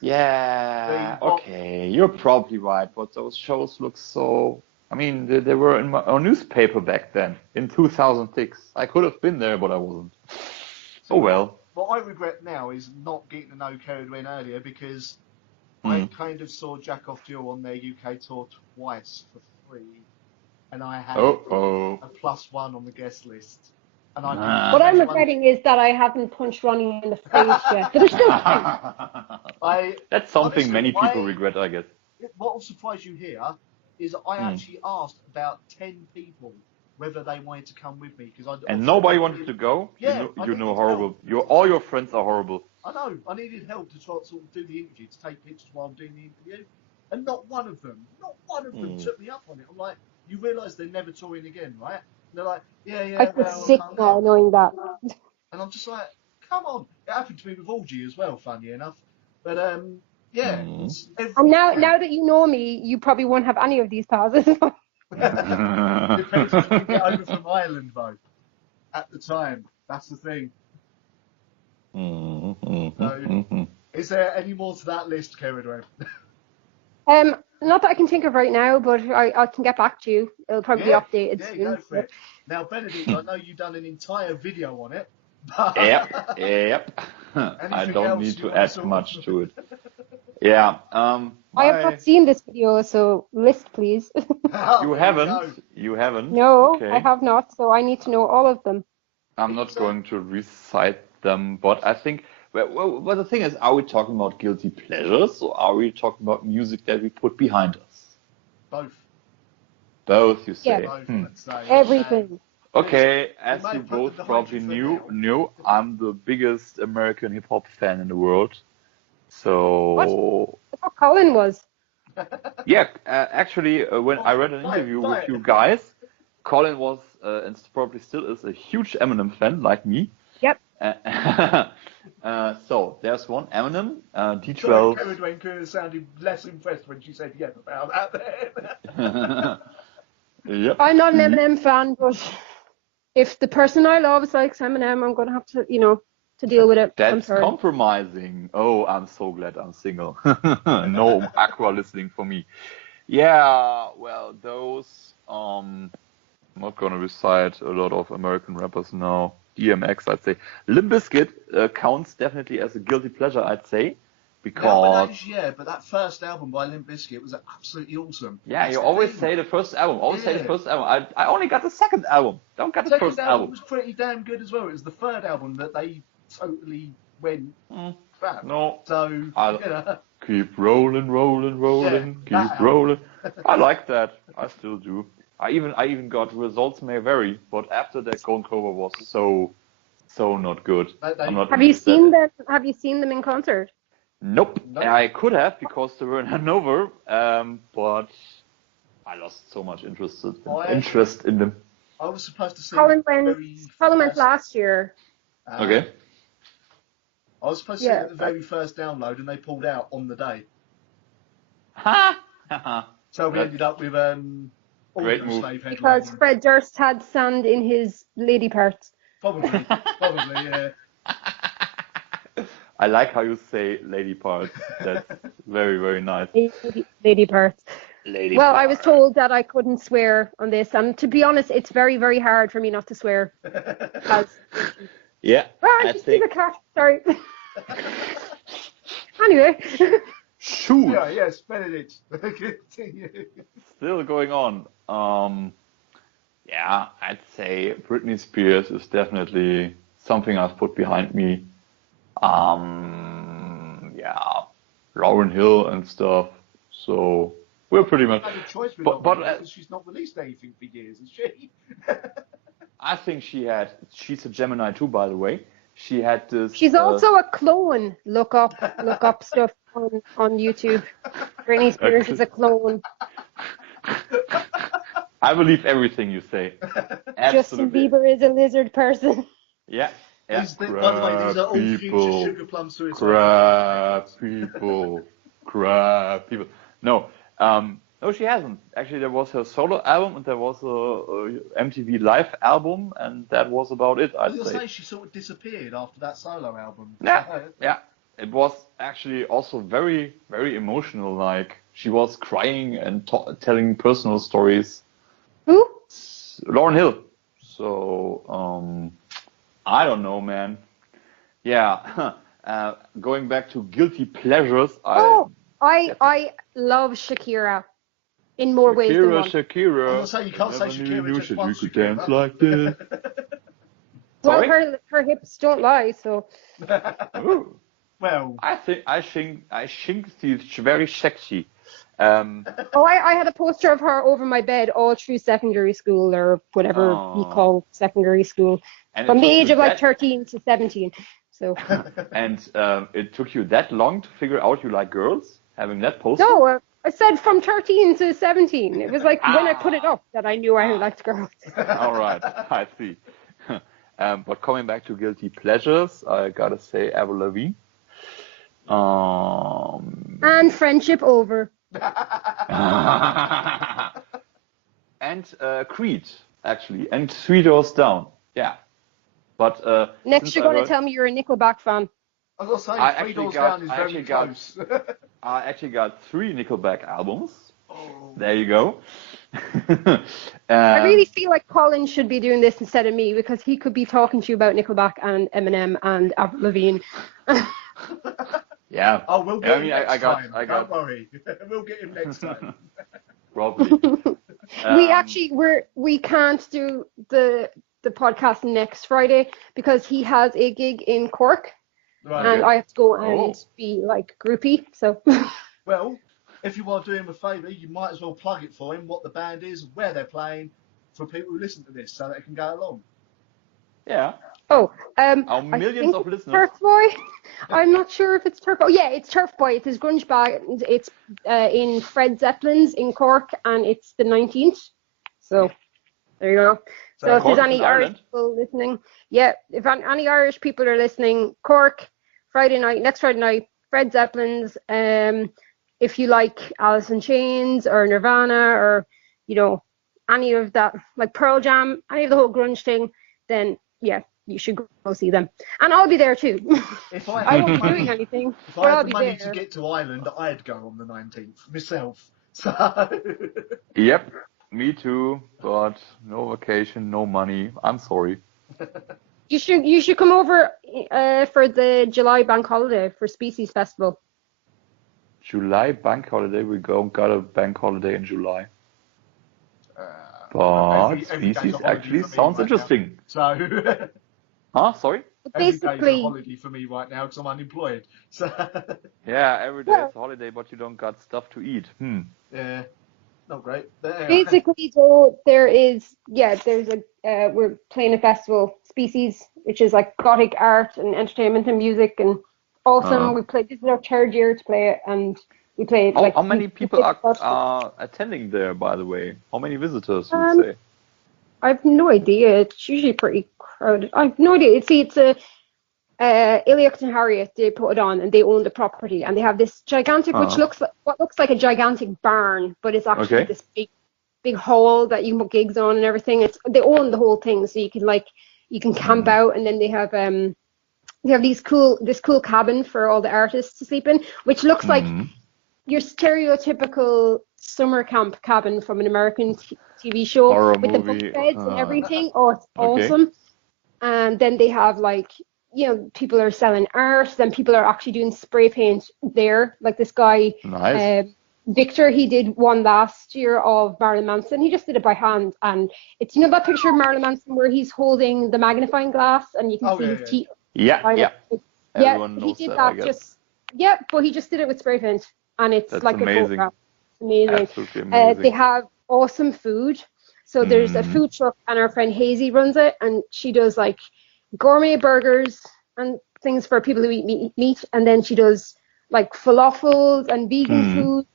Yeah, okay, you're probably right, but those shows look so... I mean, they were in our newspaper back then, in 2006. I could have been there, but I wasn't. Oh well. What I regret now is not getting to know Cerridwen earlier, because I kind of saw Jack Off Duel on their UK tour twice for free, and I had a +1 on the guest list. And what I'm regretting is that I haven't punched Ronnie in the face yet. There's still time. That's something many people regret, I guess. What will surprise you here is I actually asked about 10 people whether they wanted to come with me. And nobody wanted to go? Yeah, you know horrible. All your friends are horrible. I know. I needed help to try to sort of do the interview, to take pictures while I'm doing the interview. And not one of them took me up on it. I'm like, you realise they're never touring again, right? And they're like, yeah. I feel sick now knowing that. And I'm just like, come on. It happened to me with Orgy as well, funny enough. But, yeah. And now that you know me, you probably won't have any of these passes. Depends when you get over from Ireland, though. At the time. That's the thing. So, is there any more to that list, Cerridwen? Not that I can think of right now, but I can get back to you. It'll probably be updated soon. Go for it. Now, Benedict, I know you've done an entire video on it. Yep. I don't need to add much to it. Yeah. I have not seen this video, so list, please. You haven't? You haven't? No, okay. I have not, so I need to know all of them. I'm not going to recite them, but I think... Well, the thing is, are we talking about guilty pleasures, or are we talking about music that we put behind us? Both. Both, you say? Yeah. Everything. Okay, as you both probably knew, I'm the biggest American hip-hop fan in the world. So... What? I thought Colin was. Yeah, actually, when I read an interview with you guys, Colin was, and probably still is, a huge Eminem fan, like me. Yep. So, there's one, Eminem, D12... Cerridwen could have sounded less impressed when she said yes about that then. Yep. I'm not an Eminem fan, but if the person I love likes Eminem, I'm going to have to, to deal with it. That's compromising. Oh, I'm so glad I'm single. No Aqua listening for me. Yeah, well, those, I'm not going to recite a lot of American rappers now. DMX, I'd say. Limp Bizkit counts definitely as a guilty pleasure, I'd say. Because... but that first album by Limp Bizkit was absolutely awesome. Yeah, you always say the first album. Say the first album. I only got the second album. Don't get the first album. It was pretty damn good as well. It was the third album that they totally went crap. No. So, keep rolling, keep rolling. I like that. I still do. I even got Results May Vary, but after that, Gone Clover was so not good. Have you seen them? Have you seen them in concert? Nope. I could have, because they were in Hanover, but I lost so much interest in them. I was supposed to see Colin went last year. Okay. I was supposed to see it at the very first download, and they pulled out on the day. So we ended up with great move. Because Fred Durst had sand in his lady parts. Probably, yeah. I like how you say lady parts. That's very, very nice. Lady parts. Lady well, parts. I was told that I couldn't swear on this, and to be honest, it's very, very hard for me not to swear. Yeah. Well, I just see the cat. Sorry. Anyway. Shoot. Yes, Benedict. Continue. Still going on. Yeah, I'd say Britney Spears is definitely something I've put behind me. Yeah, Lauryn Hill and stuff. So we're pretty much. But because she's not released anything for years, is she? I think she's a Gemini too, by the way. She had this. She's also a clone. Look up stuff on YouTube. Britney Spears is a clone. I believe everything you say. Justin Bieber is a lizard person. Yeah. By the way, these are all future Sugarplum Suicide. Crap people. No, no, she hasn't. Actually, there was her solo album and there was a MTV Live album, and that was about it. I was gonna say she sort of disappeared after that solo album. Yeah. It was actually also very, very emotional. Like she was crying and telling personal stories. Who? Lauryn Hill. So, I don't know, man. Yeah. Going back to guilty pleasures. I love Shakira in more ways than one. Shakira. I'm gonna say you can't say Shakira just once. You could dance like this. Well, her hips don't lie, so. Well, I think she's very sexy. I had a poster of her over my bed all through secondary school, or whatever you call secondary school, from the age of like 13 to 17. So. And it took you that long to figure out you like girls, having that poster? No, I said from 13 to 17. It was like when I put it up that I knew I liked girls. All right, I see. But coming back to guilty pleasures, I gotta say Avril Lavigne. And Friendship Over. And Creed, actually, and Three Doors Down. Yeah. But next you're going to tell me you're a Nickelback fan. I was going to say, Three Doors Down is very close. I actually got 3 Nickelback albums. Oh. There you go. I really feel like Colin should be doing this instead of me, because he could be talking to you about Nickelback and Eminem and Avril Lavigne. Yeah. Oh, we'll get him next time. I Don't worry. We'll get him next time. Probably. We can't do the podcast next Friday because he has a gig in Cork. Right. And I have to go and be like groupie. So. Well, if you want to do him a favour, you might as well plug it for him, what the band is, where they're playing, for people who listen to this, so they can go along. Yeah. Oh, our millions of listeners. Turf Boy. I'm not sure if it's Turf Boy. Oh, yeah, it's Turf Boy. It's his grunge band. It's in Fred Zeppelin's in Cork, and it's the 19th. So there you go. So if there's any Irish people listening, if any Irish people are listening, Cork, next Friday night, Fred Zeppelin's. If you like Alice in Chains or Nirvana or any of that, like Pearl Jam, any of the whole grunge thing, then you should go see them. And I'll be there too. I won't be doing anything. If I had the money to get to Ireland, I'd go on the 19th myself. So. Yep, me too. But no vacation, no money. I'm sorry. You should come over for the July bank holiday for Species Festival. July bank holiday? We got a bank holiday in July. But Species actually sounds interesting. So. Huh? Sorry? Every day's a holiday for me right now because I'm unemployed. So. Yeah, every day is a holiday, but you don't got stuff to eat. Yeah, not great. Basically, though, there's we're playing a festival, Species, which is like gothic art and entertainment and music and awesome. This is our 3rd year to play it, and we play it. How many people are attending there, by the way? How many visitors would you say? I have no idea. It's usually pretty crowded. I have no idea. It's a Iliac and Harriet. They put it on, and they own the property, and they have this gigantic, which looks like a gigantic barn, but it's actually this big hall that you can put gigs on and everything. They own the whole thing, so you can camp out, and then they have this cool cabin for all the artists to sleep in, which looks like your stereotypical summer camp cabin from an American TV show with the bunk beds and everything. Oh, it's awesome. And then they have people are selling art. Then people are actually doing spray paint there. Like this guy, Victor, he did one last year of Marilyn Manson. He just did it by hand, and it's that picture of Marilyn Manson where he's holding the magnifying glass and you can see his teeth. Yeah. Everyone knows he did that. But he just did it with spray paint, and it's like amazing. A photograph. Amazing. Absolutely amazing. They have awesome food. So there's a food truck, and our friend Hazy runs it, and she does like gourmet burgers and things for people who eat meat, and then she does like falafels and vegan food,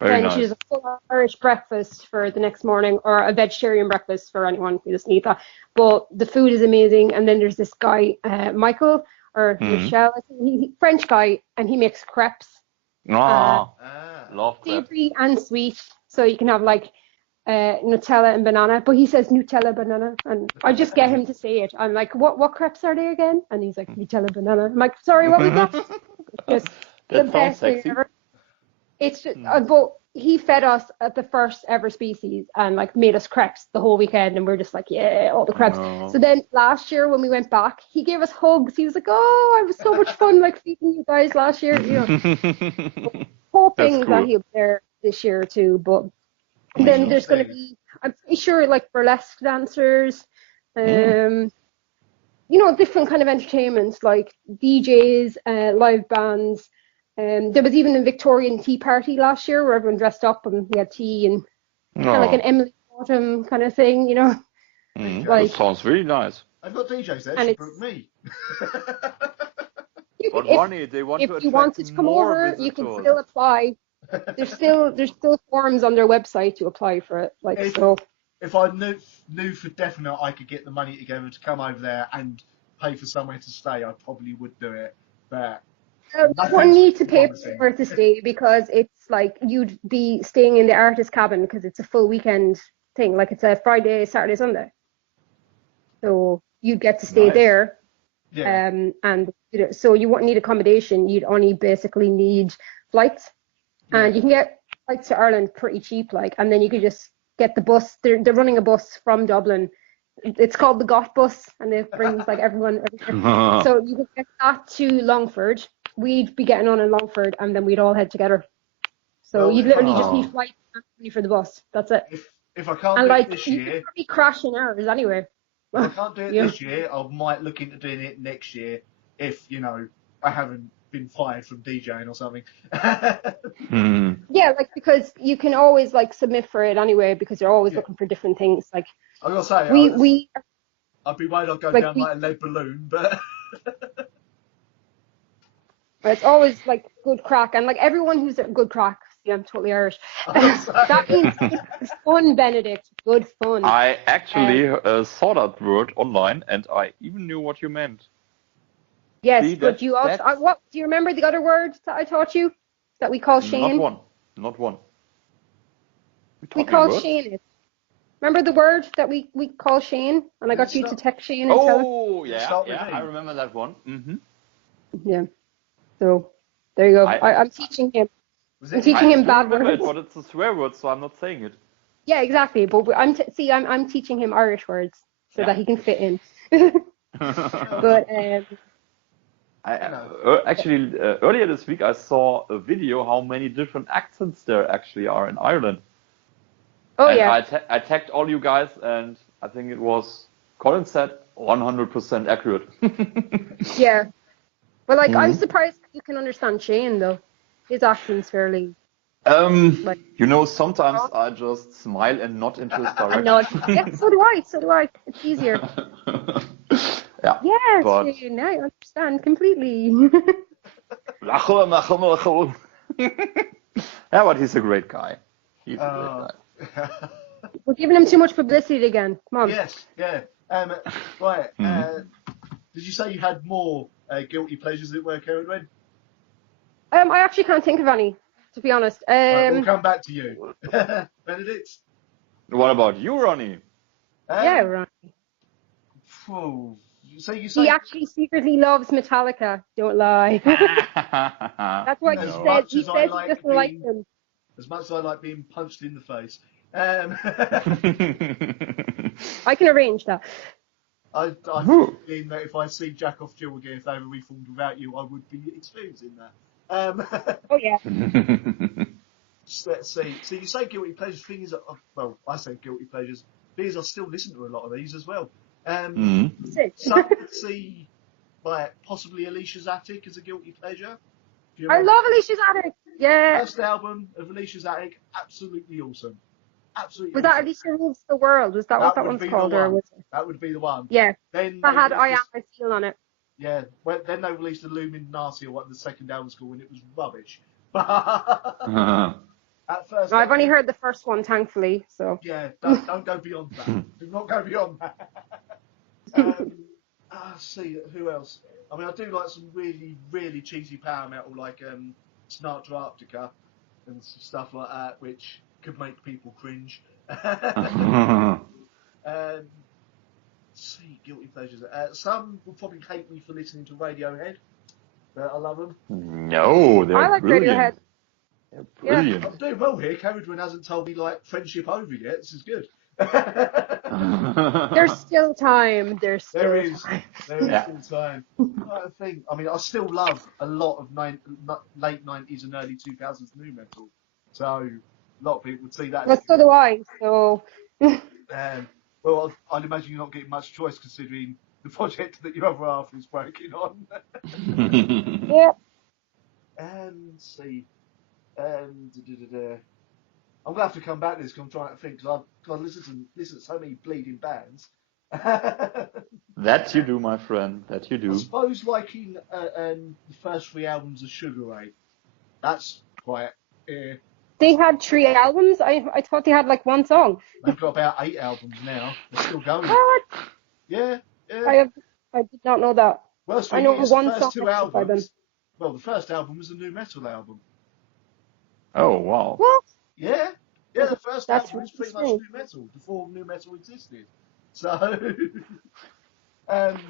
Very Then she does a full Irish breakfast for the next morning, or a vegetarian breakfast for anyone who doesn't eat that. But the food is amazing. And then there's this guy, Michael or Michelle, I think French guy, and he makes crepes. Love crepes. Savory and sweet. So you can have like Nutella and banana, but he says Nutella banana, and I just get him to say it. I'm like, what crepes are they again? And he's like, Nutella banana. I'm like, sorry, what was that? Just the best thing ever. It's just, but he fed us at the first ever species and like made us crepes the whole weekend, and we're just like, yeah, all the crepes. So then last year when we went back, he gave us hugs. He was like, oh, it was so much fun like feeding you guys last year. You know, hoping that he'll be there this year too, but. And then there's going to be, I'm pretty sure, like burlesque dancers, you know, different kind of entertainments like DJs, live bands. There was even a Victorian tea party last year where everyone dressed up and we had tea and kind of like an Emily Autumn kind of thing, you know. Like, that sounds really nice. I've got DJs there, she booked me. But Ronnie, they want to if you wanted to come over, visitors. You can still apply. There's still forms on their website to apply for it. Like if I knew for definite I could get the money together to come over there and pay for somewhere to stay, I probably would do it. But you wouldn't need to pay for to stay because it's like you'd be staying in the artist cabin because it's a full weekend thing. Like it's a Friday, Saturday, Sunday. So you'd get to stay there. Yeah. And so you wouldn't need accommodation. You'd only basically need flights. And you can get flights to Ireland pretty cheap, like, and then you could just get the bus. They're running a bus from Dublin. It's called the Got Bus, and it brings like everyone. So you could get that to Longford. We'd be getting on in Longford, and then we'd all head together. So you'd literally just need flights and money for the bus. That's it. If I can't do it this year, you could probably crash in hours anyway. If I can't do it this year, I might look into doing it next year. If I haven't been fired from DJing or something. Yeah, like because you can always like submit for it anyway because they're always looking for different things. Like I gotta say, I'd be worried I'd go down like a lead balloon, but it's always like good crack, and like everyone who's a good crack. See, I'm totally Irish. That means it's fun, Benedict. Good fun. I actually saw that word online, and I even knew what you meant. Yes, see, but you also, what do you remember the other words that I taught you that we call Shane? Not one. We call Shane it. Remember the word that we call Shane, and I got you to text Shane and tell him? Oh, yeah, I remember that one. Yeah. So there you go. I'm teaching him. I'm teaching him bad words. But it's a swear word, so I'm not saying it. Yeah, exactly. But I'm teaching him Irish words so that he can fit in. But actually, earlier this week I saw a video how many different accents there actually are in Ireland. Oh, and yeah. I tagged all you guys, and I think it was, Colin said, 100% accurate. Yeah. Well, like, I'm surprised you can understand Shane, though. His accent's fairly... sometimes I just smile and nod into his direction. Yeah, so do I. It's easier. Yeah. Yes, Shane, I understand completely. Yeah, but he's a great guy. He's a great guy. We're giving him too much publicity again. Come on. Yes, yeah. Right. Did you say you had more guilty pleasures at work, Cerridwen? I actually can't think of any, to be honest. We'll come back to you. Benedict? What about you, Ronnie? Yeah, Ronnie. Whoa. So you say... He actually secretly loves Metallica, don't lie. That's what he said. He says he doesn't like them. As much as I like being punched in the face. I can arrange that. I think that if I see Jack Off Jill again, if they ever reformed without you, I would be experiencing that. Oh, yeah. Let's see. So you say guilty pleasures. Thing is, well, I say guilty pleasures. Thing is, I still listen to a lot of these as well. Some would see, like, possibly Alicia's Attic as a guilty pleasure. I love Alicia's Attic. Yeah. First album of Alicia's Attic, absolutely awesome. Absolutely. Was that Alicia Rules the World? Was that what that one's called, or was it? That would be the one. Yeah. Then that had I Am I Feel on it. Yeah. Well, then they released Illuminati or what the second album was called, and it was rubbish. At first, I've only heard the first one, thankfully. So yeah, don't go beyond that. Do not go beyond that. See who else. I mean, I do like some really, really cheesy power metal, like Sinatra Arctica and stuff like that, which could make people cringe. See, guilty pleasures. Some will probably hate me for listening to Radiohead, but I love them. No, they're I like brilliant. Radiohead. They're brilliant. I'm doing well here. Cerridwen hasn't told me like friendship over yet. This is good. There's still time. There is Time. still time. I think. I mean, I still love a lot of late 90s and early 2000s new metal. So a lot of people would see that. Well, so do I. So. Well, I'd imagine you're not getting much choice considering the project that your other half is working on. Yeah. Let's see. I'm gonna have to come back to this because I'm trying to think because I listen to so many bleeding bands. That you do, my friend. That you do. I suppose liking the first 3 albums of Sugar Ray. That's quite. They had 3 albums. I thought they had like 1 song. They've got about 8 albums now. They're still going. What? Yeah. I did not know that. Well, I know the 1 first song 2 by them. albums. Well, the first album was a new metal album. Oh, wow. What? Yeah, the first That's album was pretty much really new metal before new metal existed. So,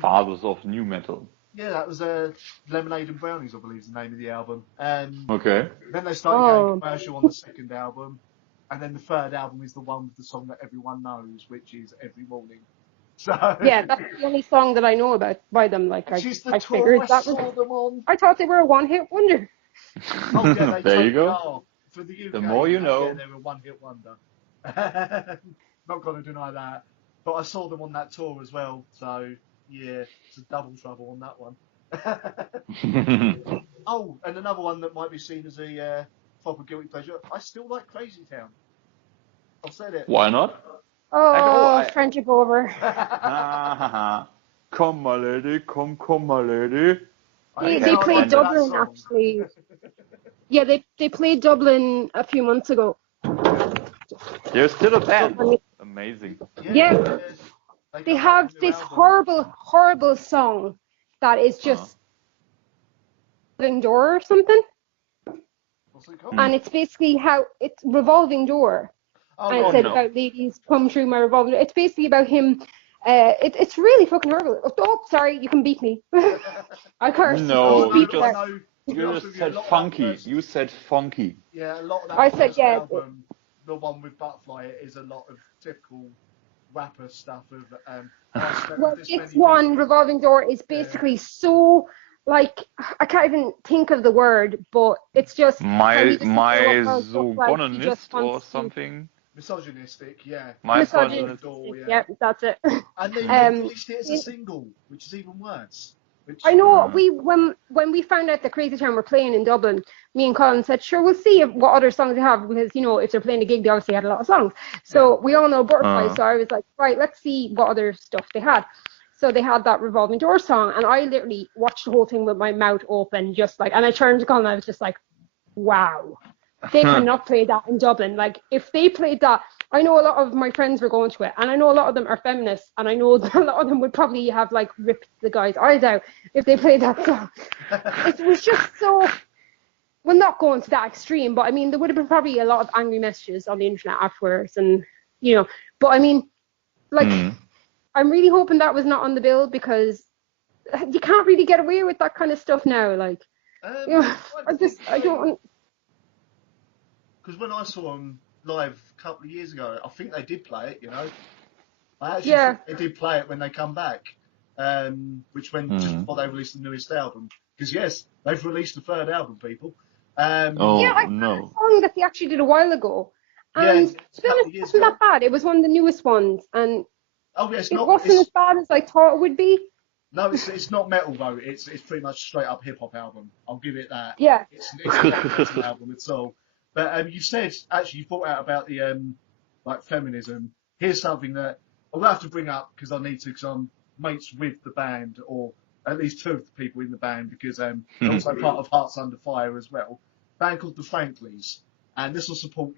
Fathers of new metal. yeah, that was Lemonade and Brownies, I believe, is the name of the album. Okay. Then they started going commercial on the second album, and then the third album is the one with the song that everyone knows, which is Every Morning. So Yeah, that's the only song that I know about by them. Like I figured that was. them on. I thought they were a 1-hit wonder. Oh yeah, they there you go. are. For the UK, The more you know. Yeah, they're a 1-hit wonder. Not gonna deny that. But I saw them on that tour as well, so yeah, it's a double trouble on that one. Oh, and another one that might be seen as a proper guilty pleasure. I still like Crazy Town. I've said it. Why not? Oh, friendship over. Come, my lady, come, my lady. They played Dublin actually. Yeah, they played Dublin a few months ago. They're still a band. Amazing. Yeah. They have this horrible song that is just Revolving Door or something. What's it called? And it's basically how it's Revolving Door. And it said about ladies come through my revolving door. It's basically about him. It's really fucking horrible. Oh, sorry, you can beat me. I cursed. No, you just said funky. You said funky. Yeah, a lot of that. I said album, the one with Butterfly, is a lot of typical rapper stuff of. Well, this one Revolving Door is basically so like I can't even think of the word, but it's just misogynist or something. Misogynistic, yeah. Misogynistic, yeah, that's it. And they released it as a single, which is even worse. I know when we found out that Crazy Town were playing in Dublin, me and Colin said, sure, we'll see what other songs they have, because, you know, if they're playing a gig, they obviously had a lot of songs. So we all know Butterfly, so I was like, right, let's see what other stuff they had. So they had that Revolving Door song, and I literally watched the whole thing with my mouth open, just like, and I turned to Colin, and I was just like, wow, they cannot play that in Dublin. Like, if they played that, I know a lot of my friends were going to it, and I know a lot of them are feminists, and I know that a lot of them would probably have like ripped the guy's eyes out if they played that song. It was just so, well, not going to that extreme, but I mean, there would have been probably a lot of angry messages on the internet afterwards, and you know, but I mean, like, I'm really hoping that was not on the bill, because you can't really get away with that kind of stuff now. Like, you know, I don't. Because when I saw them live a couple of years ago, I think they did play it, you know. I actually think they did play it when they come back, which when just before they released the newest album. Because yes, they've released the third album, people. I heard a song that they actually did a while ago, and to be honest, it wasn't that bad. It was one of the newest ones, and it wasn't as bad as I thought it would be. No, it's not metal though. It's pretty much a straight up hip hop album. I'll give it that. Yeah, it's not a metal album at all. But you said, actually, you thought out about the like feminism. Here's something that I'll have to bring up because I need to, because I'm mates with the band, or at least 2 of the people in the band, because they're also part of Hearts Under Fire as well. A band called the Franklies, and this will support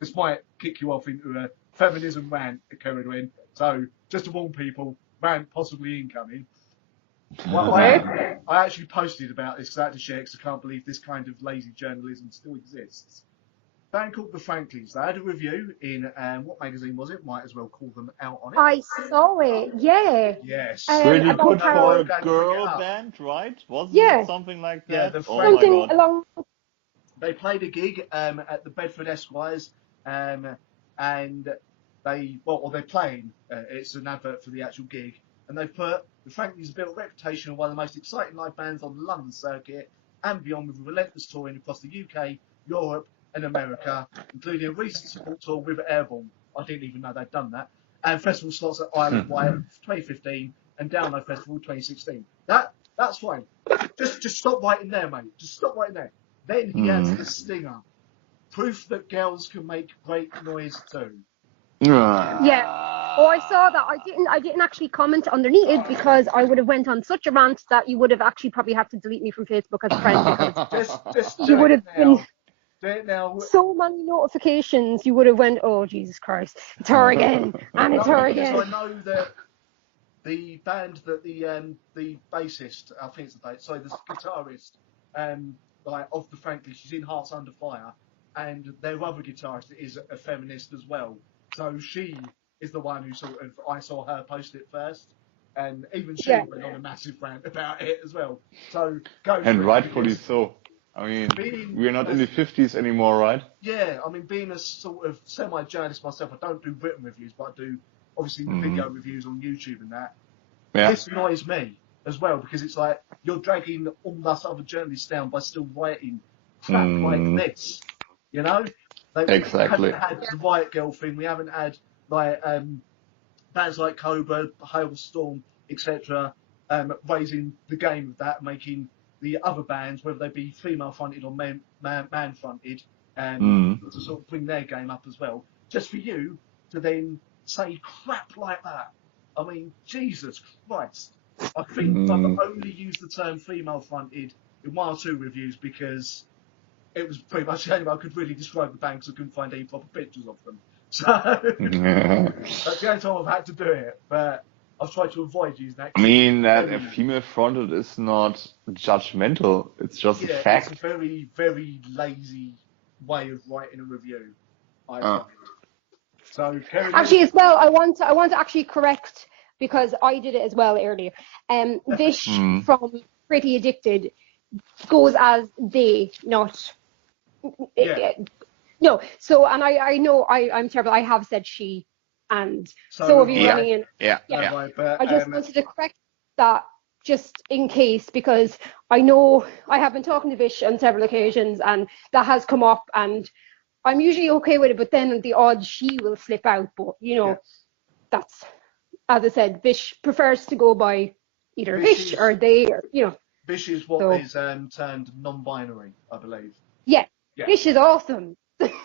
this might kick you off into a feminism rant at Cerridwen. So just to warn people, rant possibly incoming. Well, I actually posted about this because I had to share because I can't believe this kind of lazy journalism still exists. Band called the Franklies. They had a review in what magazine was it? Might as well call them out on it. I saw it. Yeah. Yes. Pretty good for a how- girl band, right? Wasn't Yeah. it something like Yeah, that? the Oh my Something god. along. They played a gig at the Bedford Esquires, and they're playing. It's an advert for the actual gig, and they've put the Franklies built a reputation of one of the most exciting live bands on the London circuit and beyond, with relentless touring across the UK, Europe, and America, including a recent support tour with Airborne. I didn't even know they'd done that. And festival slots at Isle of Wight 2015 and Download Festival 2016. That's fine. Just stop writing there, mate. Just stop writing there. Then he adds the stinger. Proof that girls can make great noise too. Yeah. Oh, I saw that. I didn't actually comment underneath it because I would have went on such a rant that you would have actually probably have to delete me from Facebook as a friend because Just you would have been do it now. so many notifications. You would have went, oh Jesus Christ, it's her again, and it's her again. I know that the band that the bassist, I think it's the bass, sorry, the guitarist, of the Franklies, she's in Hearts Under Fire, and their other guitarist is a feminist as well. So she is the one who I saw her post it first, and even she went on a massive rant about it as well. So go for it. And rightfully so. I mean, we're not in the 50s anymore, right? Yeah, I mean, being a sort of semi-journalist myself, I don't do written reviews, but I do obviously video reviews on YouTube and that. Yeah. This annoys me as well because it's like you're dragging all us other journalists down by still writing crap like this. You know? Exactly. We haven't had the Riot Girl thing. We haven't had like bands like Cobra, Hailstorm, etc. Raising the game of that, making the other bands, whether they be female fronted or man fronted, to sort of bring their game up as well. Just for you to then say crap like that. I mean, Jesus Christ. I think I've only used the term female fronted in one or two reviews because it was pretty much the only way I could really describe the band because I couldn't find any proper pictures of them. So that's the only time I've had to do it, but I've tried to avoid using that. I mean, that a female fronted is not judgmental. It's just a fact. It's a very, very lazy way of writing a review, I find. So, actually, as well, I want to actually correct because I did it as well earlier. Vish from Pretty Addicted goes as they, not. No. So, and I know I'm terrible. I have said she, and so have you, running in. Yeah. I just wanted to correct that just in case because I know I have been talking to Vish on several occasions and that has come up and I'm usually okay with it, but then the odd she will slip out. But that's, as I said, Vish prefers to go by either Vish or they, or Vish is what is termed non-binary, I believe. Yeah. Vish is awesome.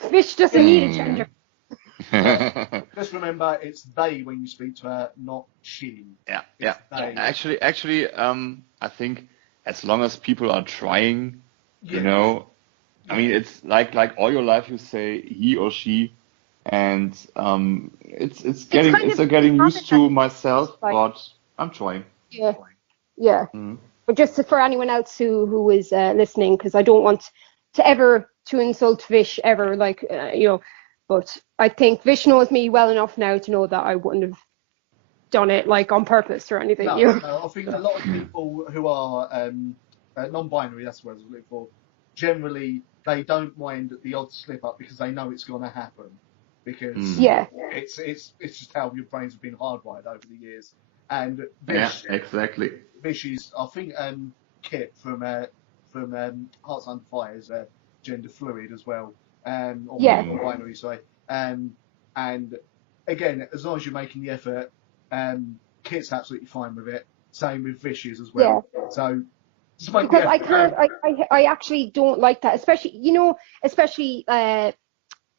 Vish doesn't need a gender. Just remember, it's they when you speak to her, not she. Yeah. Actually, I think as long as people are trying, I mean, it's like all your life you say he or she, and it's getting used to myself, but I'm trying. Yeah. But just for anyone else who is listening, because I don't want to ever to insult Vish ever, but I think Vish knows me well enough now to know that I wouldn't have done it on purpose or anything. No, I think a lot of people who are non-binary, that's what I was looking for, generally they don't mind the odd slip up because they know it's going to happen. Because it's just how your brains have been hardwired over the years. And Vish, exactly. Vish is, I think, Kit from Hearts Under Fire is gender fluid as well, or non-binary, sorry. And again, as long as you're making the effort, Kit's absolutely fine with it. Same with Vish's as well. So just make because I can't, I actually don't like that, especially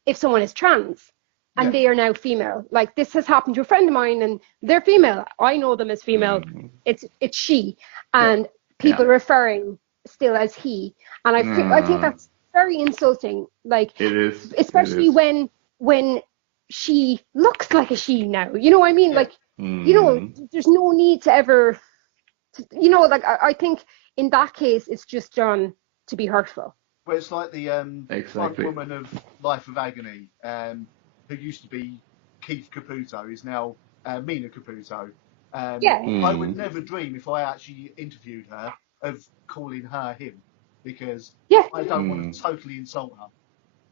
if someone is trans. And they are now female. Like this has happened to a friend of mine, and they're female. I know them as female. It's she, and people referring still as he. And I think that's very insulting. Like, it is, especially when she looks like a she now. You know what I mean? Like, there's no need to ever, like I think in that case it's just done to be hurtful. Well, it's like the front woman of Life of Agony, who used to be Keith Caputo, is now Mina Caputo. I would never dream, if I actually interviewed her, of calling her him, because I don't want to totally insult her.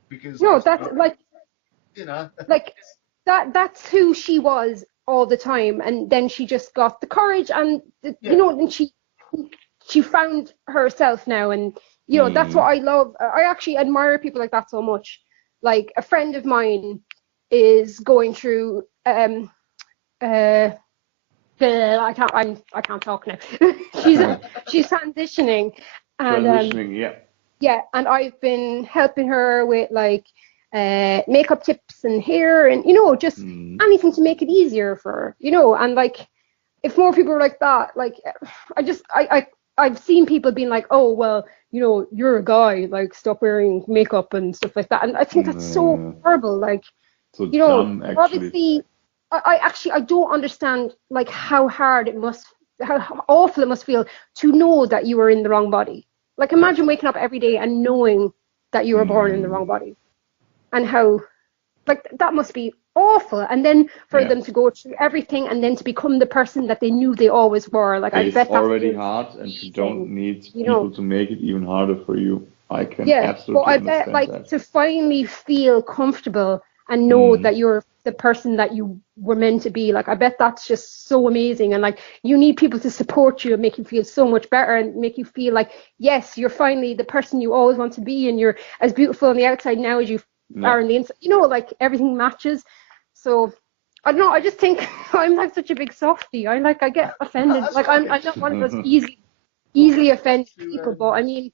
Because that's like, like that's who she was all the time, and then she just got the courage, and and she found herself now, and that's what I love. I actually admire people like that so much. Like, a friend of mine is going through I can't talk now. she's transitioning, and and I've been helping her with like makeup tips and hair, and just anything to make it easier for her, and like, if more people are like that, like, I've seen people being like, oh well, you're a guy, like, stop wearing makeup and stuff like that, and I think that's so horrible. Like, so dumb, obviously, I don't understand like how awful it must feel to know that you were in the wrong body. Like, imagine waking up every day and knowing that you were born in the wrong body, and how, like, that must be awful. And then for them to go through everything and then to become the person that they knew they always were. Like, I bet it's already hard, and you don't need people to make it even harder for you. I can absolutely understand that. But I bet, like, to finally feel comfortable and know that you're the person that you were meant to be, like, I bet that's just so amazing. And like, you need people to support you and make you feel so much better, and make you feel like, yes, you're finally the person you always want to be, and you're as beautiful on the outside now as you are on the inside, like, everything matches. So I don't know, I just think I'm like such a big softie. I get offended. Like, I'm not one of those easily offended people, but I mean,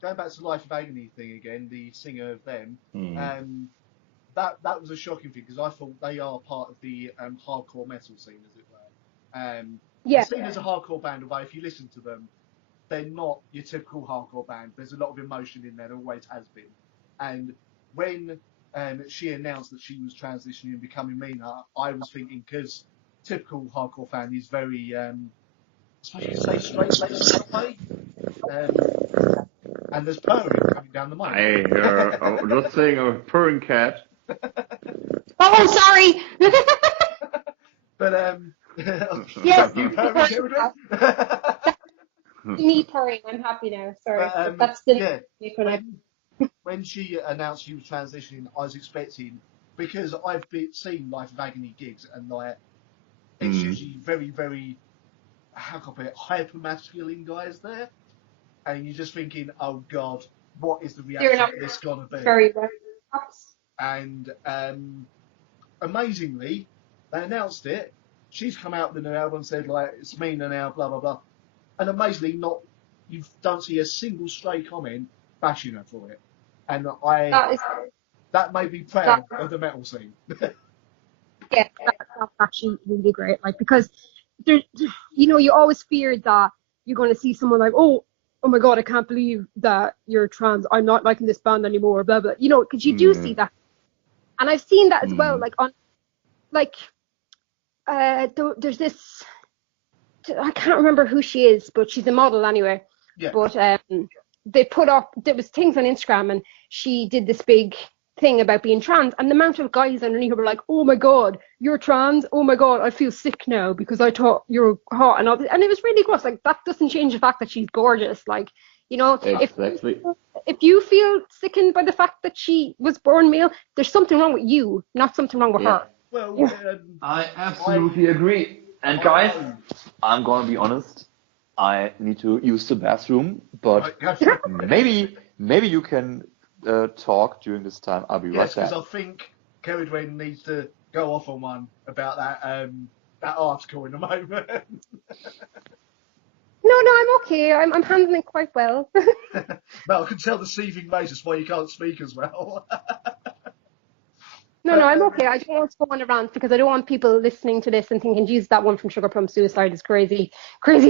going back to the Life of Agony thing again, the singer of them, that was a shocking thing, because I thought they are part of the hardcore metal scene, as it were. They're seen as a hardcore band, although if you listen to them, they're not your typical hardcore band. There's a lot of emotion in there, there always has been. And when she announced that she was transitioning and becoming Mina, I was thinking, because typical hardcore fan is very, especially say straight way, and there's purring coming down the mic. I hear just saying a purring cat. Oh, sorry. But yes, you purring, me purring. I'm happy now. Sorry, that's the when she announced she was transitioning, I was expecting, because I've seen Life of Agony gigs, and like, it's usually very, very, how can I put it, hyper masculine guys there, and you're just thinking, oh god, what is the reaction of this gonna be? Very well. And amazingly, they announced it. She's come out with a new album and said, like, it's Mina now, blah blah blah, and amazingly, you don't see a single stray comment bashing her for it. And that made me proud of the metal scene. Yeah, that's actually really great. Like, because there, you always fear that you're going to see someone like, oh my god, I can't believe that you're trans. I'm not liking this band anymore. Blah blah. Because you do see that, and I've seen that as well. Like, on, like, there's this. I can't remember who she is, but she's a model anyway. Yeah. But they put up, there was things on Instagram, and she did this big thing about being trans, and the amount of guys underneath her were like, oh my god, you're trans, oh my god, I feel sick now because I thought you're hot, and all this. And it was really gross. Like, that doesn't change the fact that she's gorgeous. Like, exactly. if you feel sickened by the fact that she was born male, there's something wrong with you, not something wrong with her. Well, I absolutely agree. And guys, I'm gonna be honest, I need to use the bathroom, but maybe you can talk during this time. I'll be right back. Because I think Cerridwen needs to go off on one about that article in a moment. No, I'm okay. I'm handling it quite well. No, I can tell the seething rage is why you can't speak as well. No, I'm okay. I don't want to go on a rant, because I don't want people listening to this and thinking, geez, that one from Sugarplum Suicide is crazy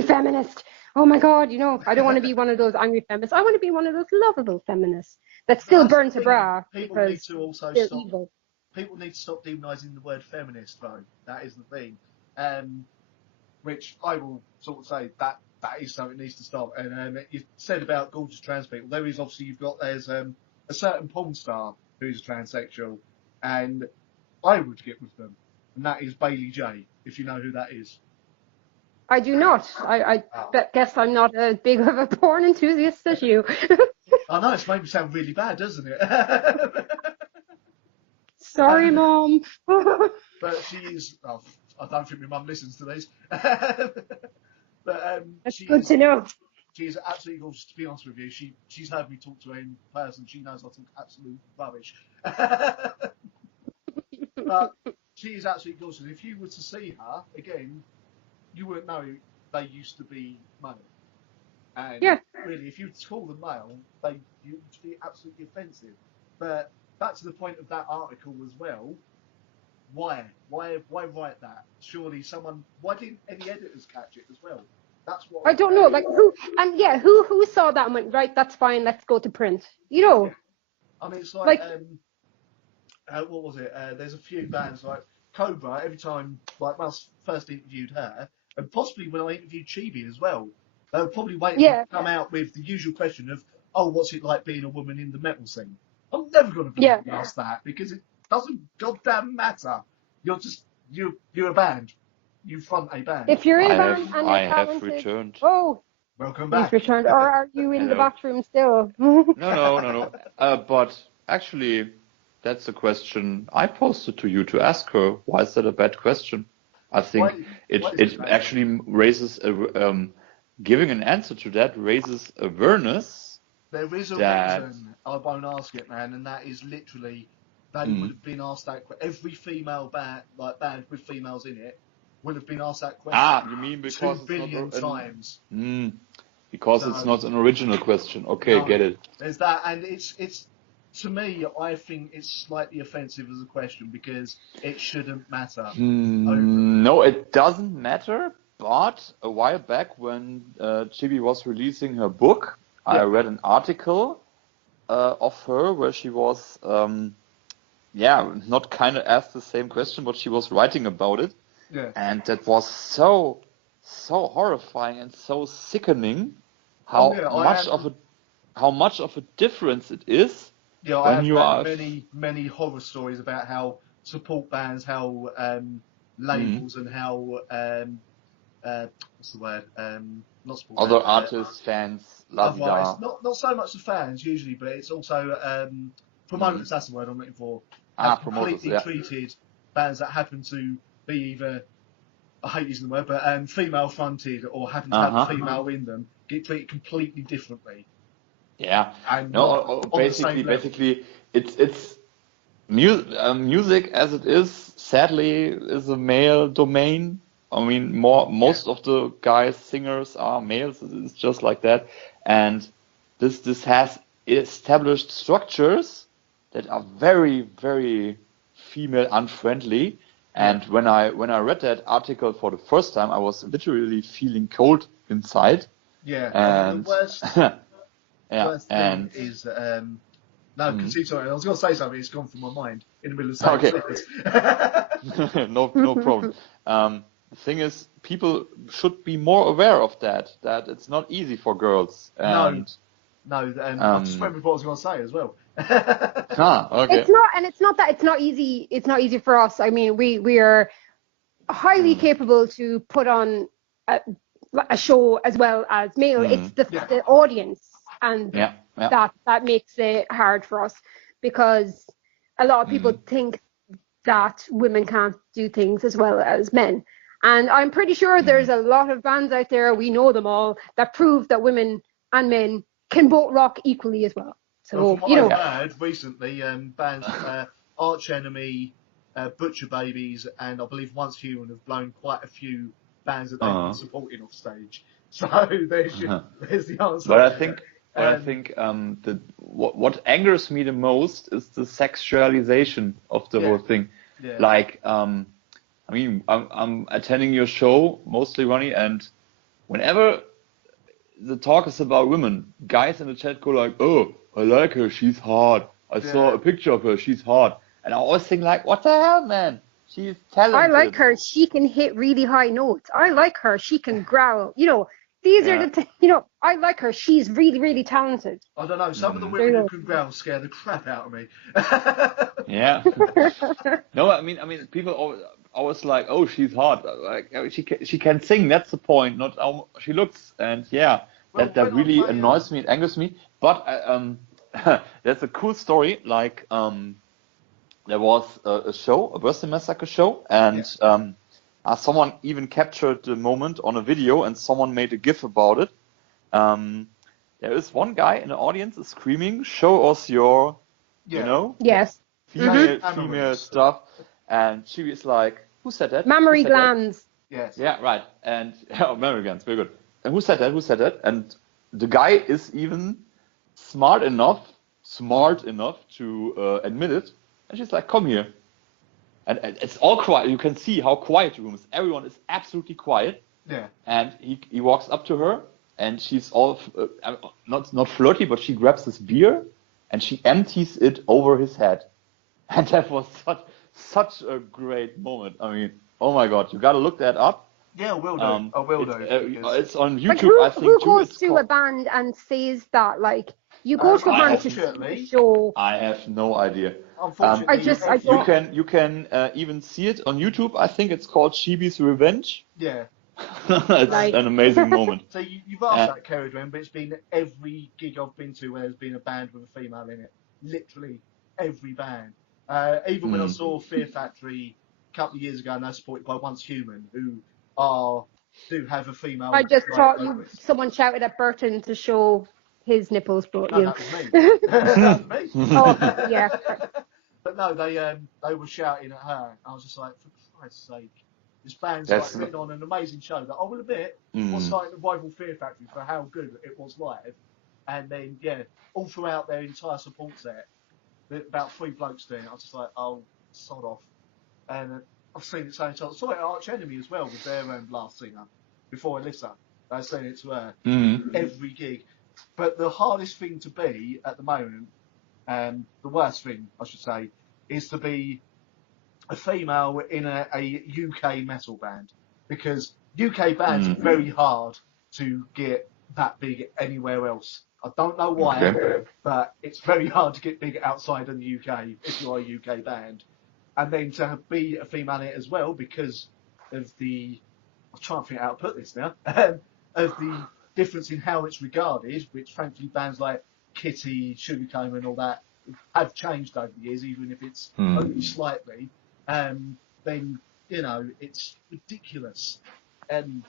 feminist. oh my God, I don't want to be one of those angry feminists. I want to be one of those lovable feminists that still burns a bra people need because to also they're stop. evil. People need to stop demonising the word feminist, though. That is the thing. Which I will sort of say that is something that needs to stop. And you said about gorgeous trans people. There is obviously there's a certain porn star who's transsexual, and I would get with them, and that is Bailey J. If you know who that is. I do not. I guess I'm not as big of a porn enthusiast as you. I know it's made me sound really bad, doesn't it? Sorry, Mom. But she is. Oh, I don't think my mum listens to these. But That's good to know. She is absolutely gorgeous. To be honest with you, she's heard me talk to her in person. She knows I talk absolute rubbish. But she is absolutely gorgeous. If you were to see her again, you wouldn't know they used to be male. And really, if you call them male, you'd be absolutely offensive. But back to the point of that article as well. Why write that? Surely why didn't any editors catch it as well? That's what I don't know. Like who saw that and went, right, that's fine, let's go to print. Yeah. I mean, it's like what was it? There's a few bands like Cobra. Every time, like when I first interviewed her, and possibly when I interviewed Chibi as well, they were probably waiting to come out with the usual question of, oh, what's it like being a woman in the metal scene? I'm never going to be asked that because it doesn't goddamn matter. You're a band. You front a band. If you're in a band and you're I talented, have returned. Oh, welcome back. He's returned, or are you in the bathroom still? No. But actually, that's a question I posted to you to ask her. Why is that a bad question? I think it actually raises giving an answer to that raises awareness. There is a reason I won't ask it, man, and that is literally they would have been asked that. Every female band with females in it would have been asked that question. You mean because 2 billion times? Because it's not an original question. Okay, get it. There's that, and it's to me, I think it's slightly offensive as a question because it shouldn't matter. No, it doesn't matter. But a while back, when Chibi was releasing her book, I read an article of her where she was, not kind of asked the same question, but she was writing about it. Yeah. And that was so horrifying and so sickening how much of a difference it is. Yeah, I have heard many horror stories about how support bands, how labels, and how what's the word? Not support other bands, artists, fans, otherwise, not so much the fans usually, but it's also promoters. That's the word I'm looking for. Completely treated bands that happen to be either, I hate using the word, but female fronted or happen to have a female in them, get treated completely differently. Yeah. And basically, it's music as it is. Sadly, is a male domain. I mean, most of the guys singers are males. It's just like that, and this has established structures that are very, very female unfriendly. And when I read that article for the first time, I was literally feeling cold inside. Yeah. And the worst. Worst thing is, continue. Sorry, I was going to say something. It's gone from my mind in the middle of saying sentence. No problem. The thing is, people should be more aware of that it's not easy for girls. And I just remembered what I was going to say as well. Okay. It's not that it's not easy. It's not easy for us. I mean, we are highly capable to put on a show as well as male. It's the audience. And that makes it hard for us because a lot of people think that women can't do things as well as men. And I'm pretty sure there's a lot of bands out there, we know them all, that prove that women and men can both rock equally as well. So, I've heard recently, bands Arch Enemy, Butcher Babies, and I believe Once Human have blown quite a few bands that they've been supporting off stage. So there's the answer. But I think what angers me the most is the sexualization of the whole thing. Yeah. Like, I mean, I'm attending your show mostly, Ronnie, and whenever the talk is about women. Guys in the chat go like, "Oh, I like her. She's hot. I saw a picture of her. She's hot." And I always think like, "What the hell, man? She's talented." I like her. She can hit really high notes. I like her. She can growl. You know, these are the you know, I like her. She's really, really talented. I don't know. Some of the women who can growl scare the crap out of me. Yeah. No, I mean, people always like, "Oh, she's hot. Like, she can sing. That's the point. Not how she looks." And that really annoys me. It angers me. But there's a cool story. Like, there was a show, a Birthday Massacre show, and someone even captured the moment on a video, and someone made a GIF about it. There is one guy in the audience is screaming, "Show us your, you know, female stuff," and she is like, "Who said that? Mammary glands." Yes. Yeah, right. And mammary glands, very good. And who said that? Who said that? And the guy is even smart enough to admit it. And she's like, "Come here." And it's all quiet. You can see how quiet the room is. Everyone is absolutely quiet. Yeah. And he walks up to her, and she's all not flirty, but she grabs his beer and she empties it over his head. And that was such a great moment. I mean, oh my God, you got to look that up. Yeah, I will do. I will do. It's on YouTube, like I think. Who goes to a band and says that? Like, you go to a band to see the show. I have no idea. Unfortunately, you can even see it on YouTube. I think it's called Chibi's Revenge. Yeah. It's an amazing moment. So you've asked that, Cerridwen, but it's been every gig I've been to where there's been a band with a female in it. Literally every band. Even when I saw Fear Factory a couple of years ago, and they're supported by Once Human, who do have a female. I just thought someone shouted at Burton to show his nipples, but that was me. That was me. Oh, yeah. But no, they were shouting at her. I was just like, for Christ's sake, this band's like putting on an amazing show that I will admit was like the rival Fear Factory for how good it was live. And then all throughout their entire support set, about 3 blokes doing it. I was just like, oh, sod off. And I've seen it so many times. I saw it at Arch Enemy as well with their last singer before Alyssa. I was saying it to her every gig. But the hardest thing to be at the moment, the worst thing I should say, is to be a female in a UK metal band, because UK bands are very hard to get that big anywhere else. I don't know why, but it's very hard to get big outside of the UK if you're a UK band. And then to be a female in it as well, because of I'm trying to think how to put this now, of the difference in how it's regarded, which frankly bands like Kitty, Sugarplum and all that have changed over the years, even if it's only slightly, then, it's ridiculous. And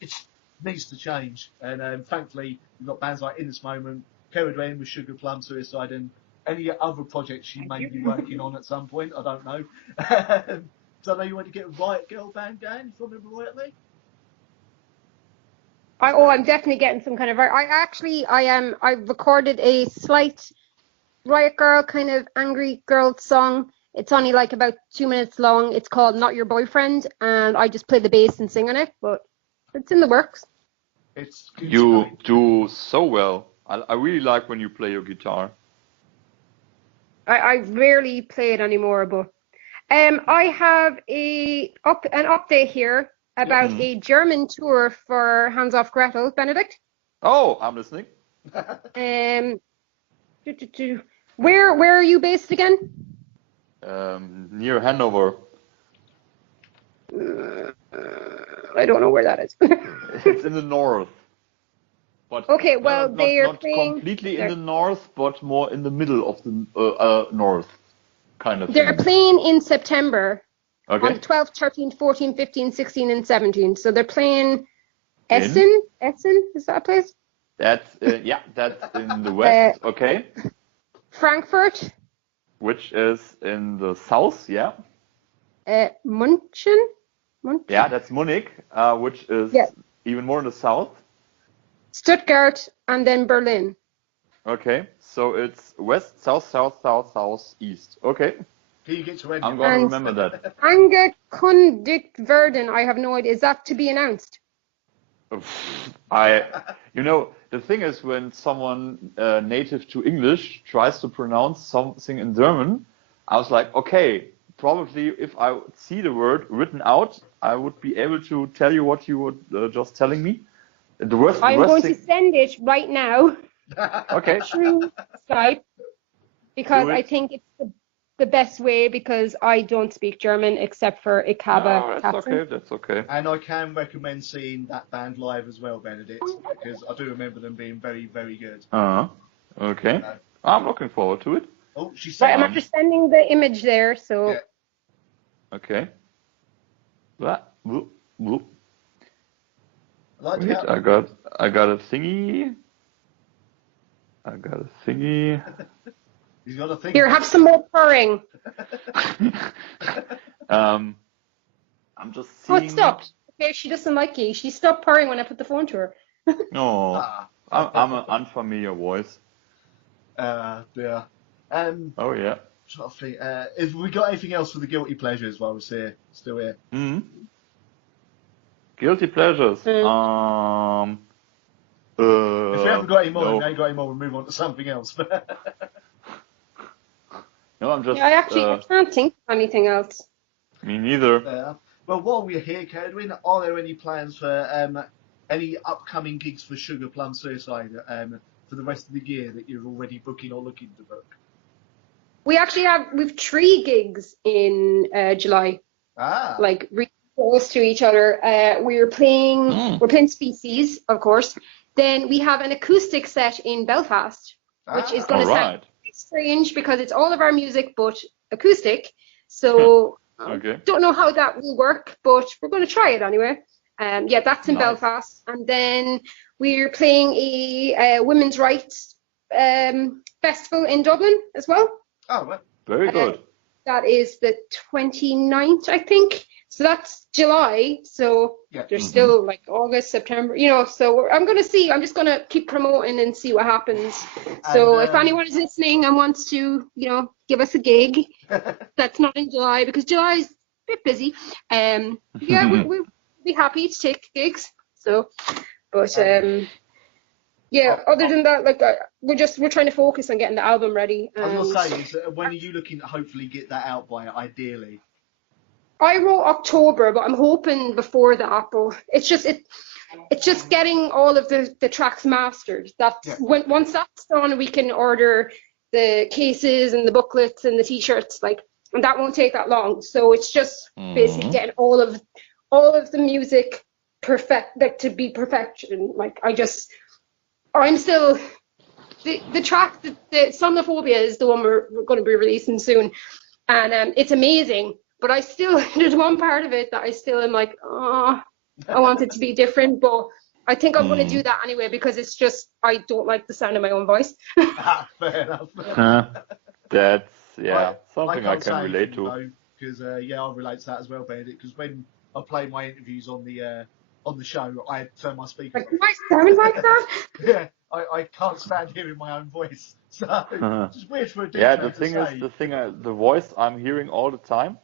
it needs to change. And thankfully, we've got bands like In This Moment, Cerridwen with Sugarplum Suicide, and any other projects you may be working on at some point, I don't know. So I know you want to get a Riot Girl band going, if I remember rightly. I'm definitely getting some kind of. I recorded a slight Riot Girl kind of angry girl song. It's only like about 2 minutes long. It's called Not Your Boyfriend, and I just play the bass and sing on it, but it's in the works. You do so well. I really like when you play your guitar. I rarely play it anymore, but I have an update here about a German tour for Hands Off Gretel. Benedict? Oh, I'm listening. Where are you based again? Near Hanover. I don't know where that is. It's in the north. But okay, well, they are not completely in the north, but more in the middle of the north, kind of. They're playing in September. Okay. On the 12th, 13th, 14th, 15th, 16th, and 17th. So they're playing Essen. Essen, is that a place? That's that's in the west. Okay. Frankfurt. Which is in the south, yeah. München. Yeah, that's Munich, which is even more in the south. Stuttgart, and then Berlin. Okay, so it's west, south, south, south, south, east. Okay. You get to I'm going to remember that. Angekündigt werden. I have no idea. Is that to be announced? The thing is, when someone native to English tries to pronounce something in German, I was like, okay, probably if I would see the word written out, I would be able to tell you what you were just telling me. I'm going to send it right now. Okay. Through Skype, because I think it's the best way, because I don't speak German except for Ikaba. That's okay. And I can recommend seeing that band live as well, Benedict, because I do remember them being very, very good. Okay. I'm looking forward to it. Oh, she said. Right, I'm just sending the image there, so. Yeah. Okay. Wait, I got a thingy. He's got a thing. Here, have some more purring. I'm just seeing. Oh, it stopped. Okay, she doesn't like you. She stopped purring when I put the phone to her. No, I'm an unfamiliar voice. Yeah. Oh yeah. Trying to think. If we got anything else for the guilty pleasures while we're still here? Guilty pleasures. If we haven't got any more, no. we ain't got any more. We'll move on to something else. No, I'm just. Yeah, I can't think of anything else. Me neither. Well, while we're here, Cerridwen, are there any plans for any upcoming gigs for Sugarplum Suicide for the rest of the year that you're already booking or looking to book? We've 3 gigs in July. Like really close to each other. We're playing Species, of course. Then we have an acoustic set in Belfast, which is going to sound strange because it's all of our music but acoustic. So don't know how that will work, but we're going to try it anyway. That's in Belfast. And then we're playing a women's rights festival in Dublin as well. Oh, well. Very good. That is the 29th, I think. So that's July. So there's still like August, September, so I'm going to see. I'm just going to keep promoting and see what happens. So if anyone is listening and wants to, give us a gig, that's not in July because July is a bit busy. We'll be happy to take gigs. So, but other than that, like we're trying to focus on getting the album ready. I was going to say, when are you looking to hopefully get that out by, ideally? I wrote October, but I'm hoping before that. But it's just getting all of the tracks mastered. Once that's done, we can order the cases and the booklets and the t-shirts, and that won't take that long. So it's just basically getting all of the music perfect, to be perfection. I'm still the track, the Somnophobia is the one we're going to be releasing soon, and it's amazing. But there's one part of it that I still am like, I want it to be different. But I think I'm going to do that anyway because it's just I don't like the sound of my own voice. Fair enough. That's something I can relate to. Because I relate to that as well, Benedict. Because when I play my interviews on the show, I turn my speakers. Do I sound like that? Yeah, I can't stand hearing my own voice. So it's weird for a DJ the thing is, the voice I'm hearing all the time.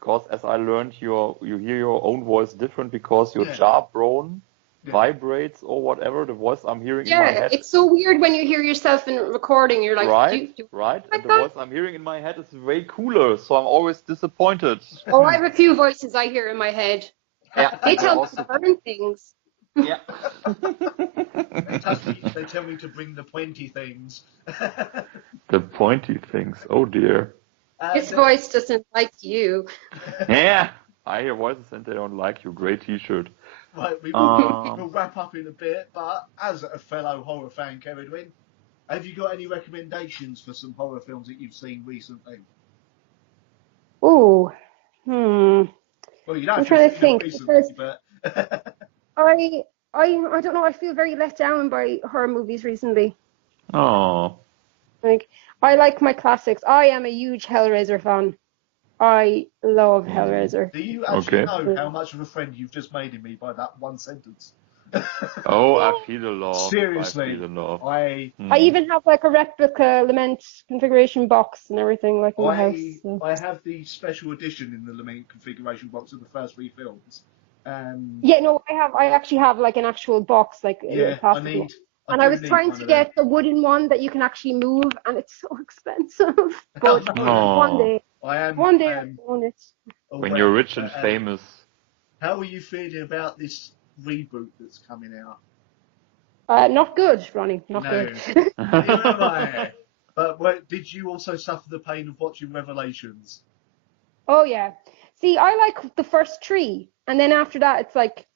Because as I learned, you hear your own voice different because your jawbone vibrates or whatever. The voice I'm hearing in my head. Yeah, it's so weird when you hear yourself in recording. You're like, right. Like and the voice I'm hearing in my head is way cooler, so I'm always disappointed. Oh, I have a few voices I hear in my head. Yeah, they tell me to burn things. Yeah. They tell me to bring the pointy things. The pointy things. Oh dear. His voice doesn't like you. Yeah, I hear voices and they don't like you. Great T-shirt. Right, we'll wrap up in a bit, but as a fellow horror fan, Cerridwen, have you got any recommendations for some horror films that you've seen recently? Oh, Well, you don't I'm trying to think. Recently, but I don't know. I feel very let down by horror movies recently. Oh. I like my classics. I am a huge Hellraiser fan. I love Hellraiser. Do you actually know how much of a friend you've just made in me by that one sentence? I feel the love. Seriously, I feel the love. I even have a replica Lament configuration box and everything in my house. So. I have the special edition in the Lament configuration box of the first 3 films. Yeah, no, I actually have like an actual box, like a little Yeah, plastic one. I And do I was need trying one to of them. get the wooden one that you can actually move, and it's so expensive. But No. one day I own it. When you're rich and famous. How are you feeling about this reboot that's coming out? Not good, Ronnie. Not good. Neither am I. But did you also suffer the pain of watching Revelations? Oh yeah. See, I like the first three, and then after that, it's like,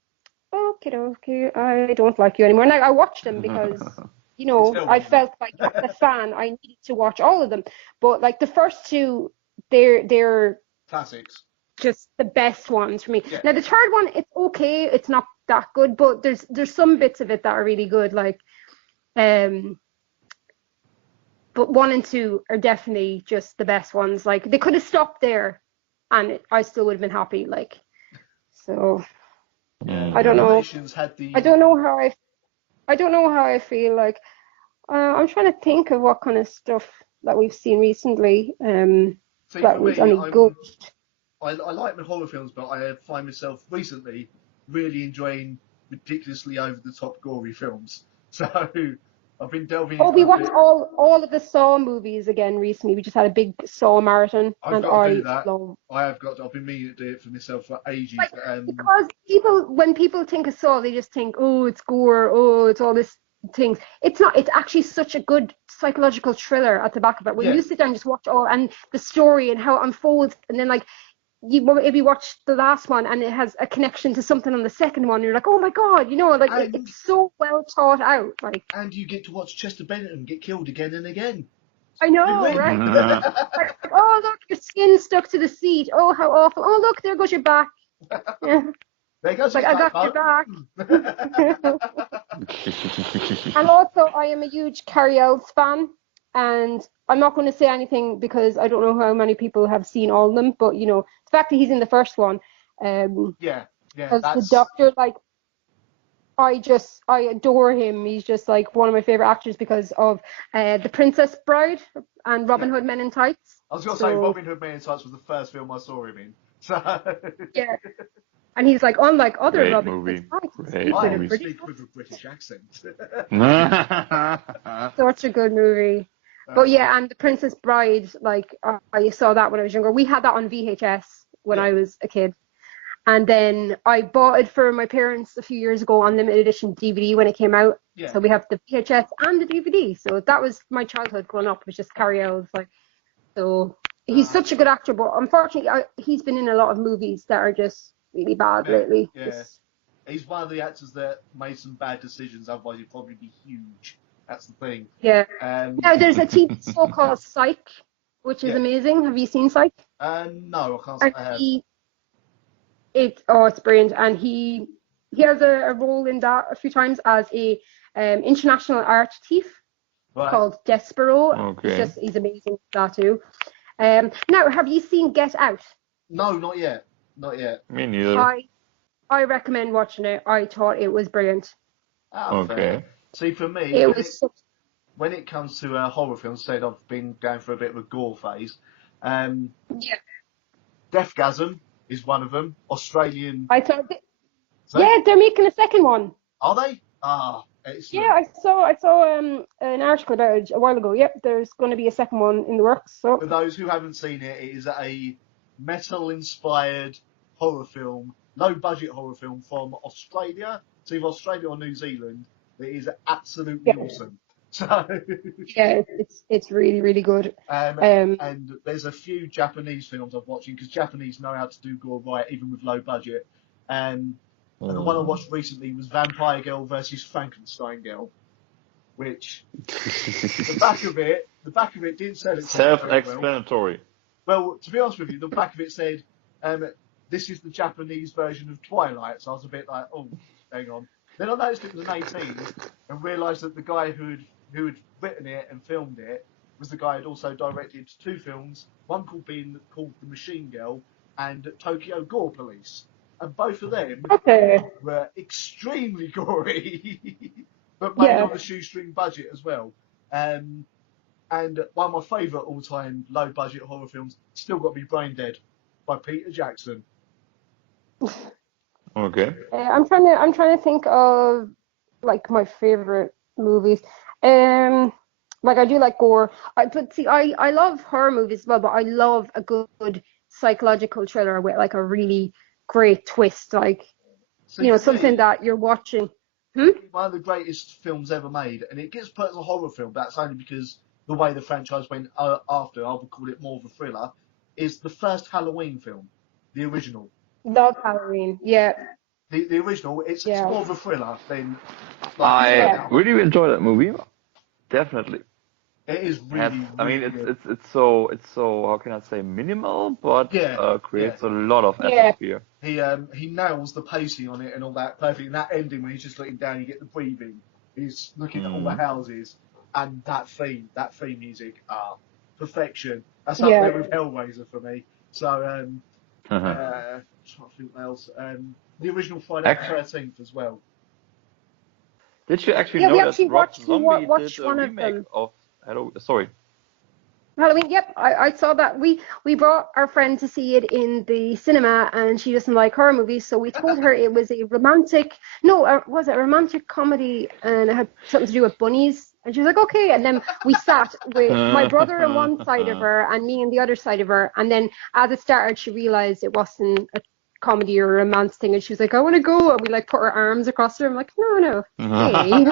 okay, I don't like you anymore. And I watched them because, I felt like as a fan, I needed to watch all of them. But like the first two, they're classics, just the best ones for me. Yeah. Now the third one, it's okay, it's not that good, but there's some bits of it that are really good. Like, but 1 and 2 are definitely just the best ones. Like they could have stopped there, and I still would have been happy. Like, so I don't know. I don't know how I feel. Like, I'm trying to think of what kind of stuff that we've seen recently. That was only good. I like the horror films, but I find myself recently really enjoying ridiculously over the top gory films. So I've been delving. Oh, we watched all of the Saw movies again recently. We just had a big Saw marathon, I've got to do that. I've been meaning to do it for myself for ages. Because when people think of Saw, they just think, oh, it's gore, oh, it's all this things. It's not. It's actually such a good psychological thriller at the back of it. When you sit down and just watch all and the story and how it unfolds, and then like if you watch the last one and it has a connection to something on the second one, you're like, oh my god, it's so well thought out. Like, and you get to watch Chester Bennington get killed again and again. I know, right? Like, oh look, your skin stuck to the seat. Oh, how awful. Oh look, there goes your back. Yeah. There goes like, I got your back. And also, I am a huge Carrie Elves fan, and I'm not going to say anything because I don't know how many people have seen all of them, but the fact that he's in the first one, as the Doctor, like, I adore him. He's just like one of my favorite actors because of The Princess Bride and Robin Hood Men in Tights. I was going to say Robin Hood Men in Tights was the first film I saw him in. So yeah. And he's like, unlike other Great Robin movie. I speak with a British accent. Such a good movie. But yeah, and The Princess Bride, like, I saw that when I was younger. We had that on VHS when I was a kid. And then I bought it for my parents a few years ago on limited edition DVD when it came out. Yeah. So we have the VHS and the DVD. So that was my childhood growing up, was just Carrie Elves. Like, so he's such a good actor, but unfortunately, he's been in a lot of movies that are just really bad lately. Yeah. He's one of the actors that made some bad decisions, otherwise he'd probably be huge. That's the thing. Yeah. Now there's a TV show called Psych, which is amazing. Have you seen Psych? No, I can't say I have. It's brilliant, and he has a role in that a few times as a international art thief called Despero. Okay. He's amazing at that too. Now, have you seen Get Out? No, not yet. Me neither. I recommend watching it. I thought it was brilliant. Okay. Fair. See, for me, when it comes to horror films, said I've been going for a bit of a gore phase. Deathgasm is one of them. Australian. I thought. Yeah, they're making a second one. Are they? Excellent. Yeah, I saw an article about it a while ago. Yep, there's going to be a second one in the works. So for those who haven't seen it, it is a metal-inspired horror film, low-budget horror film from Australia. It's either Australia or New Zealand. It is absolutely awesome. So yeah, it's really, really good. And there's a few Japanese films I'm watching because Japanese know how to do gore right, even with low budget. And the one I watched recently was Vampire Girl versus Frankenstein Girl, which the back of it didn't sell it self-explanatory. Well, to be honest with you, the back of it said, "This is the Japanese version of Twilight." So I was a bit like, "Oh, hang on." Then I noticed it was an 18 and realised that the guy who had written it and filmed it was the guy who had also directed 2 films, one called The Machine Girl and Tokyo Gore Police. And both of them were extremely gory, but made on a shoestring budget as well. And one of my favourite all-time low-budget horror films, still got to be Brain Dead, by Peter Jackson. Okay. I'm trying to think of like my favorite movies. Like I do like gore. But see, I love horror movies as well. But I love a good psychological thriller with like a really great twist. Like See, for something me, that you're watching. Hmm? one of the greatest films ever made, and it gets put as a horror film. That's only because the way the franchise went after. I would call it more of a thriller. Is the first Halloween film, the original. Love Halloween. Yeah, The original. It's yeah, more of a thriller than like the I yeah, spin-off. really enjoy that movie. Definitely. It is Has, really, I mean, really good. it's so, how can I say, minimal, but Yeah, yeah. creates a lot of yeah, atmosphere. He nails the pacing on it and all that perfectly. And that ending when he's just looking down, you get the breathing. He's looking at all the Mm. houses and that theme music, perfection. That's up yeah. there with Hellraiser for me. So trying to think what else. The original Friday the Act- 13th as well. Did you actually Yeah, we know that actually Rob Zombie did watched a one of remake them. of Hello? Sorry. Halloween, yep, I saw that. We brought our friend to see it in the cinema, and she doesn't like horror movies, so we told her it was a romantic, no, was it a romantic comedy, and it had something to do with bunnies, and she was like, okay, and then we sat with my brother on one side of her and me on the other side of her, and then as it started, she realized it wasn't a comedy or a romance thing, and she was like, I want to go, and we like put our arms across her. I'm like, no, stay.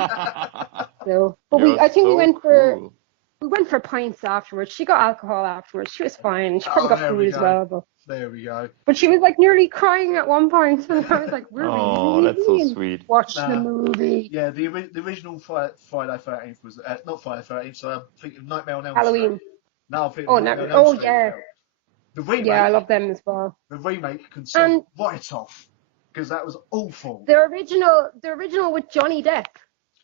So, but You're I think so cruel. we went for pints afterwards. She got alcohol afterwards. She was fine. She probably Oh, got there food we as go. well, There we go. but she was like nearly crying at one point. And I was like, "We're Oh, that's so leaving. sweet. Watch the Nah. movie." Yeah, the original Friday 13th was not Friday 13th. So I'm thinking of Nightmare on Elm Street. Halloween. No, I'm thinking Oh, of no. Nightmare on Elm Oh, Street as yeah. well. The Yeah, I remake, love them as well. the remake can send And right off because that was awful. the original with Johnny Depp.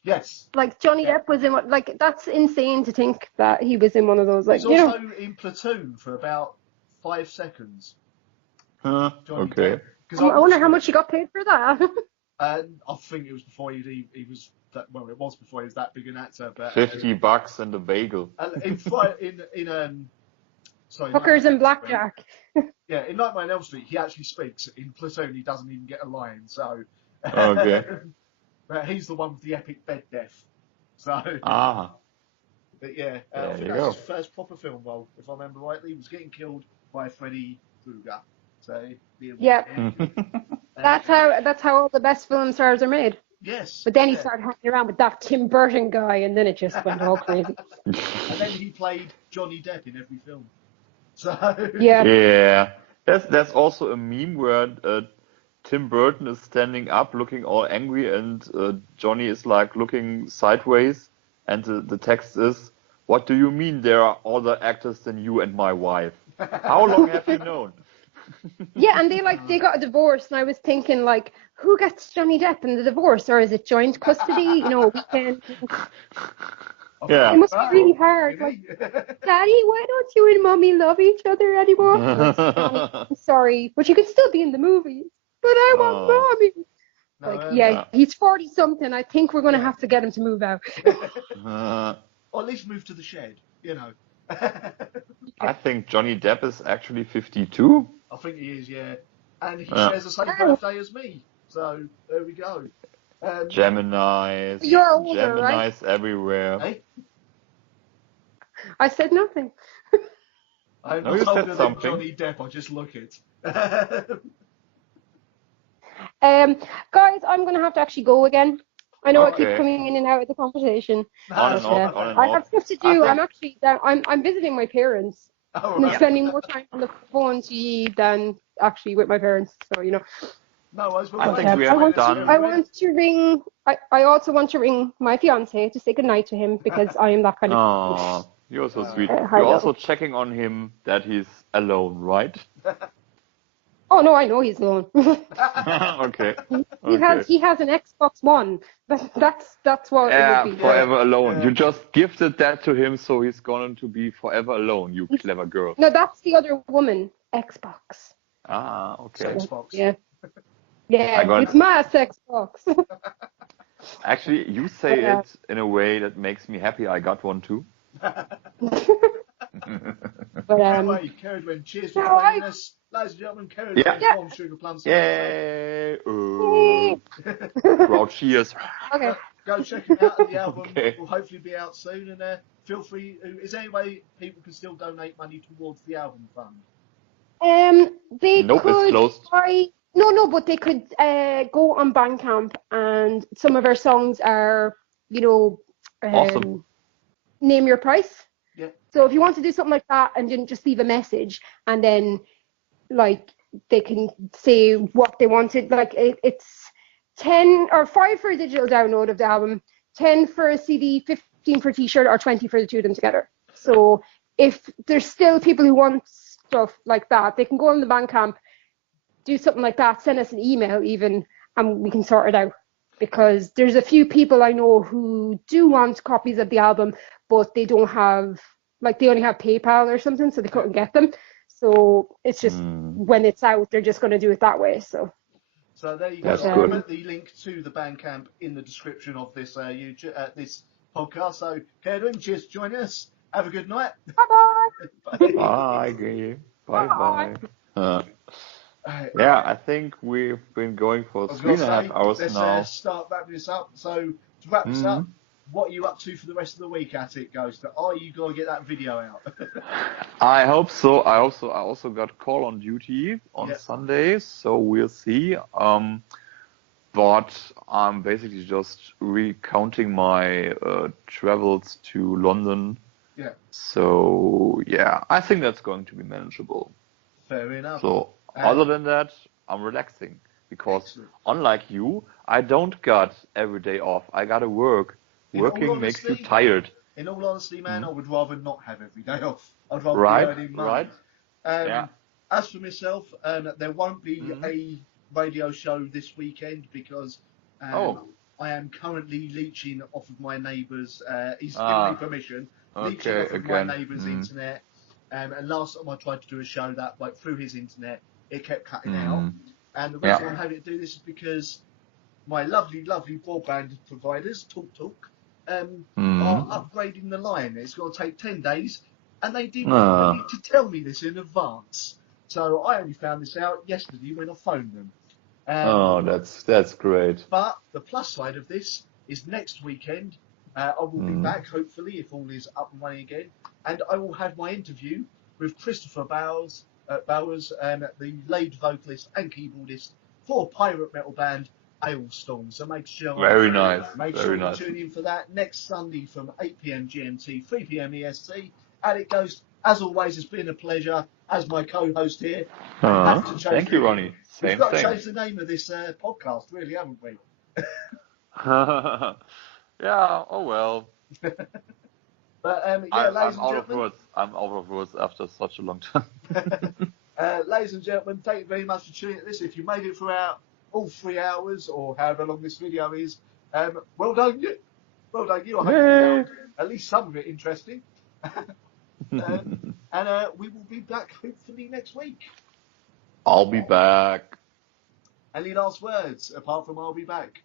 Yes. Like Johnny Yeah. Depp was in one. Like that's insane to think that he was in one of those. Like He's also in Platoon for about 5 seconds. Huh? Johnny Okay. Depp. Because I I wonder watched how it. much he got paid for that. I think it was before he was that. Well, it was before he was that big an actor. But $50 and a bagel. Sorry, Hookers Nightmare on and Elm Street. blackjack. Yeah, in Nightmare on Elm Street, he actually speaks. In Platoon, he doesn't even get a line. So, Okay. but he's the one with the epic bed death. So, Ah, but yeah, I there think you that's go. his first proper film role, if I remember rightly. He was getting killed by Freddy Krueger. So, Yeah. That's how all the best film stars are made. Yes. But then he yeah. started hanging around with that Tim Burton guy, and then it just went all crazy. And then he played Johnny Depp in every film. So Yeah. Yeah. There's also a meme where Tim Burton is standing up looking all angry and Johnny is like looking sideways and the text is, "What do you mean there are other actors than you and my wife? How long have you known?" Yeah, and they got a divorce, and I was thinking like, who gets Johnny Depp in the divorce, or is it joint custody? A weekend. Yeah. It must be really hard. Like, Daddy, why don't you and Mommy love each other anymore? Like, Johnny, I'm sorry, but you can still be in the movies. But I want Oh. Mommy. No, Like, yeah, he's 40 something. I think we're gonna Yeah. have to get him to move out. Or at least move to the shed, I think Johnny Depp is actually 52. I think he is, yeah. And he Yeah. shares the same birthday as me. So there we go. Geminis. You're older, right? Geminis everywhere. Hey, I said nothing. I'm No, not you said older than something. Johnny Depp. I just look it. Guys, I'm gonna have to actually go again. I know I keep Okay. coming in and out of the conversation. On and off, on and I off. have stuff to I do. think- I'm actually I'm visiting my parents. All I'm right. spending more time on the phone to you than actually with my parents. So No worries. I Well, think thank we you have very much, done- I everyone. want to ring. I also want to ring my fiance to say goodnight to him because I am that kind of. Aw, you're so sweet. I You're know. also checking on him that he's alone, right? Oh no, I know he's alone. Okay. He has an Xbox One. That's what it Yeah, would be. forever alone. Yeah. You just gifted that to him, so he's going to be forever alone, you clever girl. No, that's the other woman. Xbox. Ah, okay. Xbox. Yeah. I Yeah, got it's it. my Xbox. Actually, you say Yeah. it in a way that makes me happy. I got one too. But anyway, Cerridwen, cheers for joining us. Ladies and gentlemen, Cerridwen from Sugarplum Suicide. Yay! Crowd cheers. Okay. Go check him out, and the album will hopefully be out soon. And feel free. Is there any way people can still donate money towards the album fund? They nope, could it's closed. No, but they could go on Bandcamp, and some of our songs are, Awesome. Name your price. Yeah. So if you want to do something like that and then just leave a message, and then like they can say what they wanted, like it's 10 or 5 for a digital download of the album, 10 for a CD, 15 for a t-shirt, or 20 for the two of them together. So if there's still people who want stuff like that, they can go on the Bandcamp, do something like that, send us an email even, and we can sort it out. Because there's a few people I know who do want copies of the album, but they don't have, like, they only have PayPal or something, so they couldn't get them. So it's just when it's out, they're just going to do it that way. So there you go. I'll put the link to the Bandcamp in the description of this this podcast. So, Cerridwen, cheers for joining us. Have a good night. Bye-bye. Bye. Bye. Yeah, I think we've been going for 3.5 hours now. Let's start wrapping this up. So, to wrap this up, what are you up to for the rest of the week, Attic Ghost? Are you going to get that video out? I hope so. I also got call on duty on Sundays, so we'll see. But I'm basically just recounting my travels to London. Yeah. So, yeah, I think that's going to be manageable. Fair enough. So, other than that, I'm relaxing. Because, unlike you, I don't got every day off. I gotta work. Working makes you tired. In all honesty, man, I would rather not have every day off. I'd rather be earning money. As for myself, there won't be a radio show this weekend because I am currently leeching off of my neighbour's. He's given me permission. Leeching off of my neighbour's internet. And last time I tried to do a show that went through his internet, it kept cutting out. And the reason I'm having to do this is because my lovely, lovely broadband providers, TalkTalk, are upgrading the line. It's going to take 10 days, and they didn't need to tell me this in advance. So I only found this out yesterday when I phoned them. That's great. But the plus side of this is next weekend, I will be back, hopefully, if all is up and running again, and I will have my interview with Christopher Bowers, the lead vocalist and keyboardist for pirate metal band Ailstorm. So make sure you tune in for that next Sunday from 8 p.m. GMT, 3 p.m. EST. And it goes, as always, it's been a pleasure as my co-host here. Thank you, Ronnie. We've got to change the name of this podcast, really, haven't we? Yeah, oh well. But I'm out of words after such a long time. Ladies and gentlemen, thank you very much for tuning in to this. If you made it throughout all 3 hours or however long this video is, well done you. Well done you. I hope you found at least some of it interesting. And we will be back hopefully next week. I'll be back. Any last words apart from I'll be back?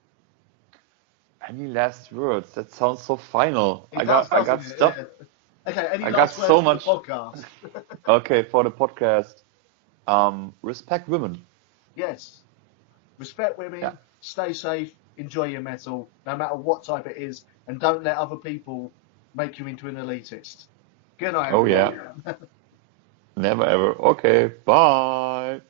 Any last words? That sounds so final. I got stuff. Okay, any I last got so words much. for the podcast? Okay, for the podcast. Respect women. Yes. Respect women, stay safe, enjoy your metal, no matter what type it is, and don't let other people make you into an elitist. Good night. Oh, yeah. Never ever. Okay, bye.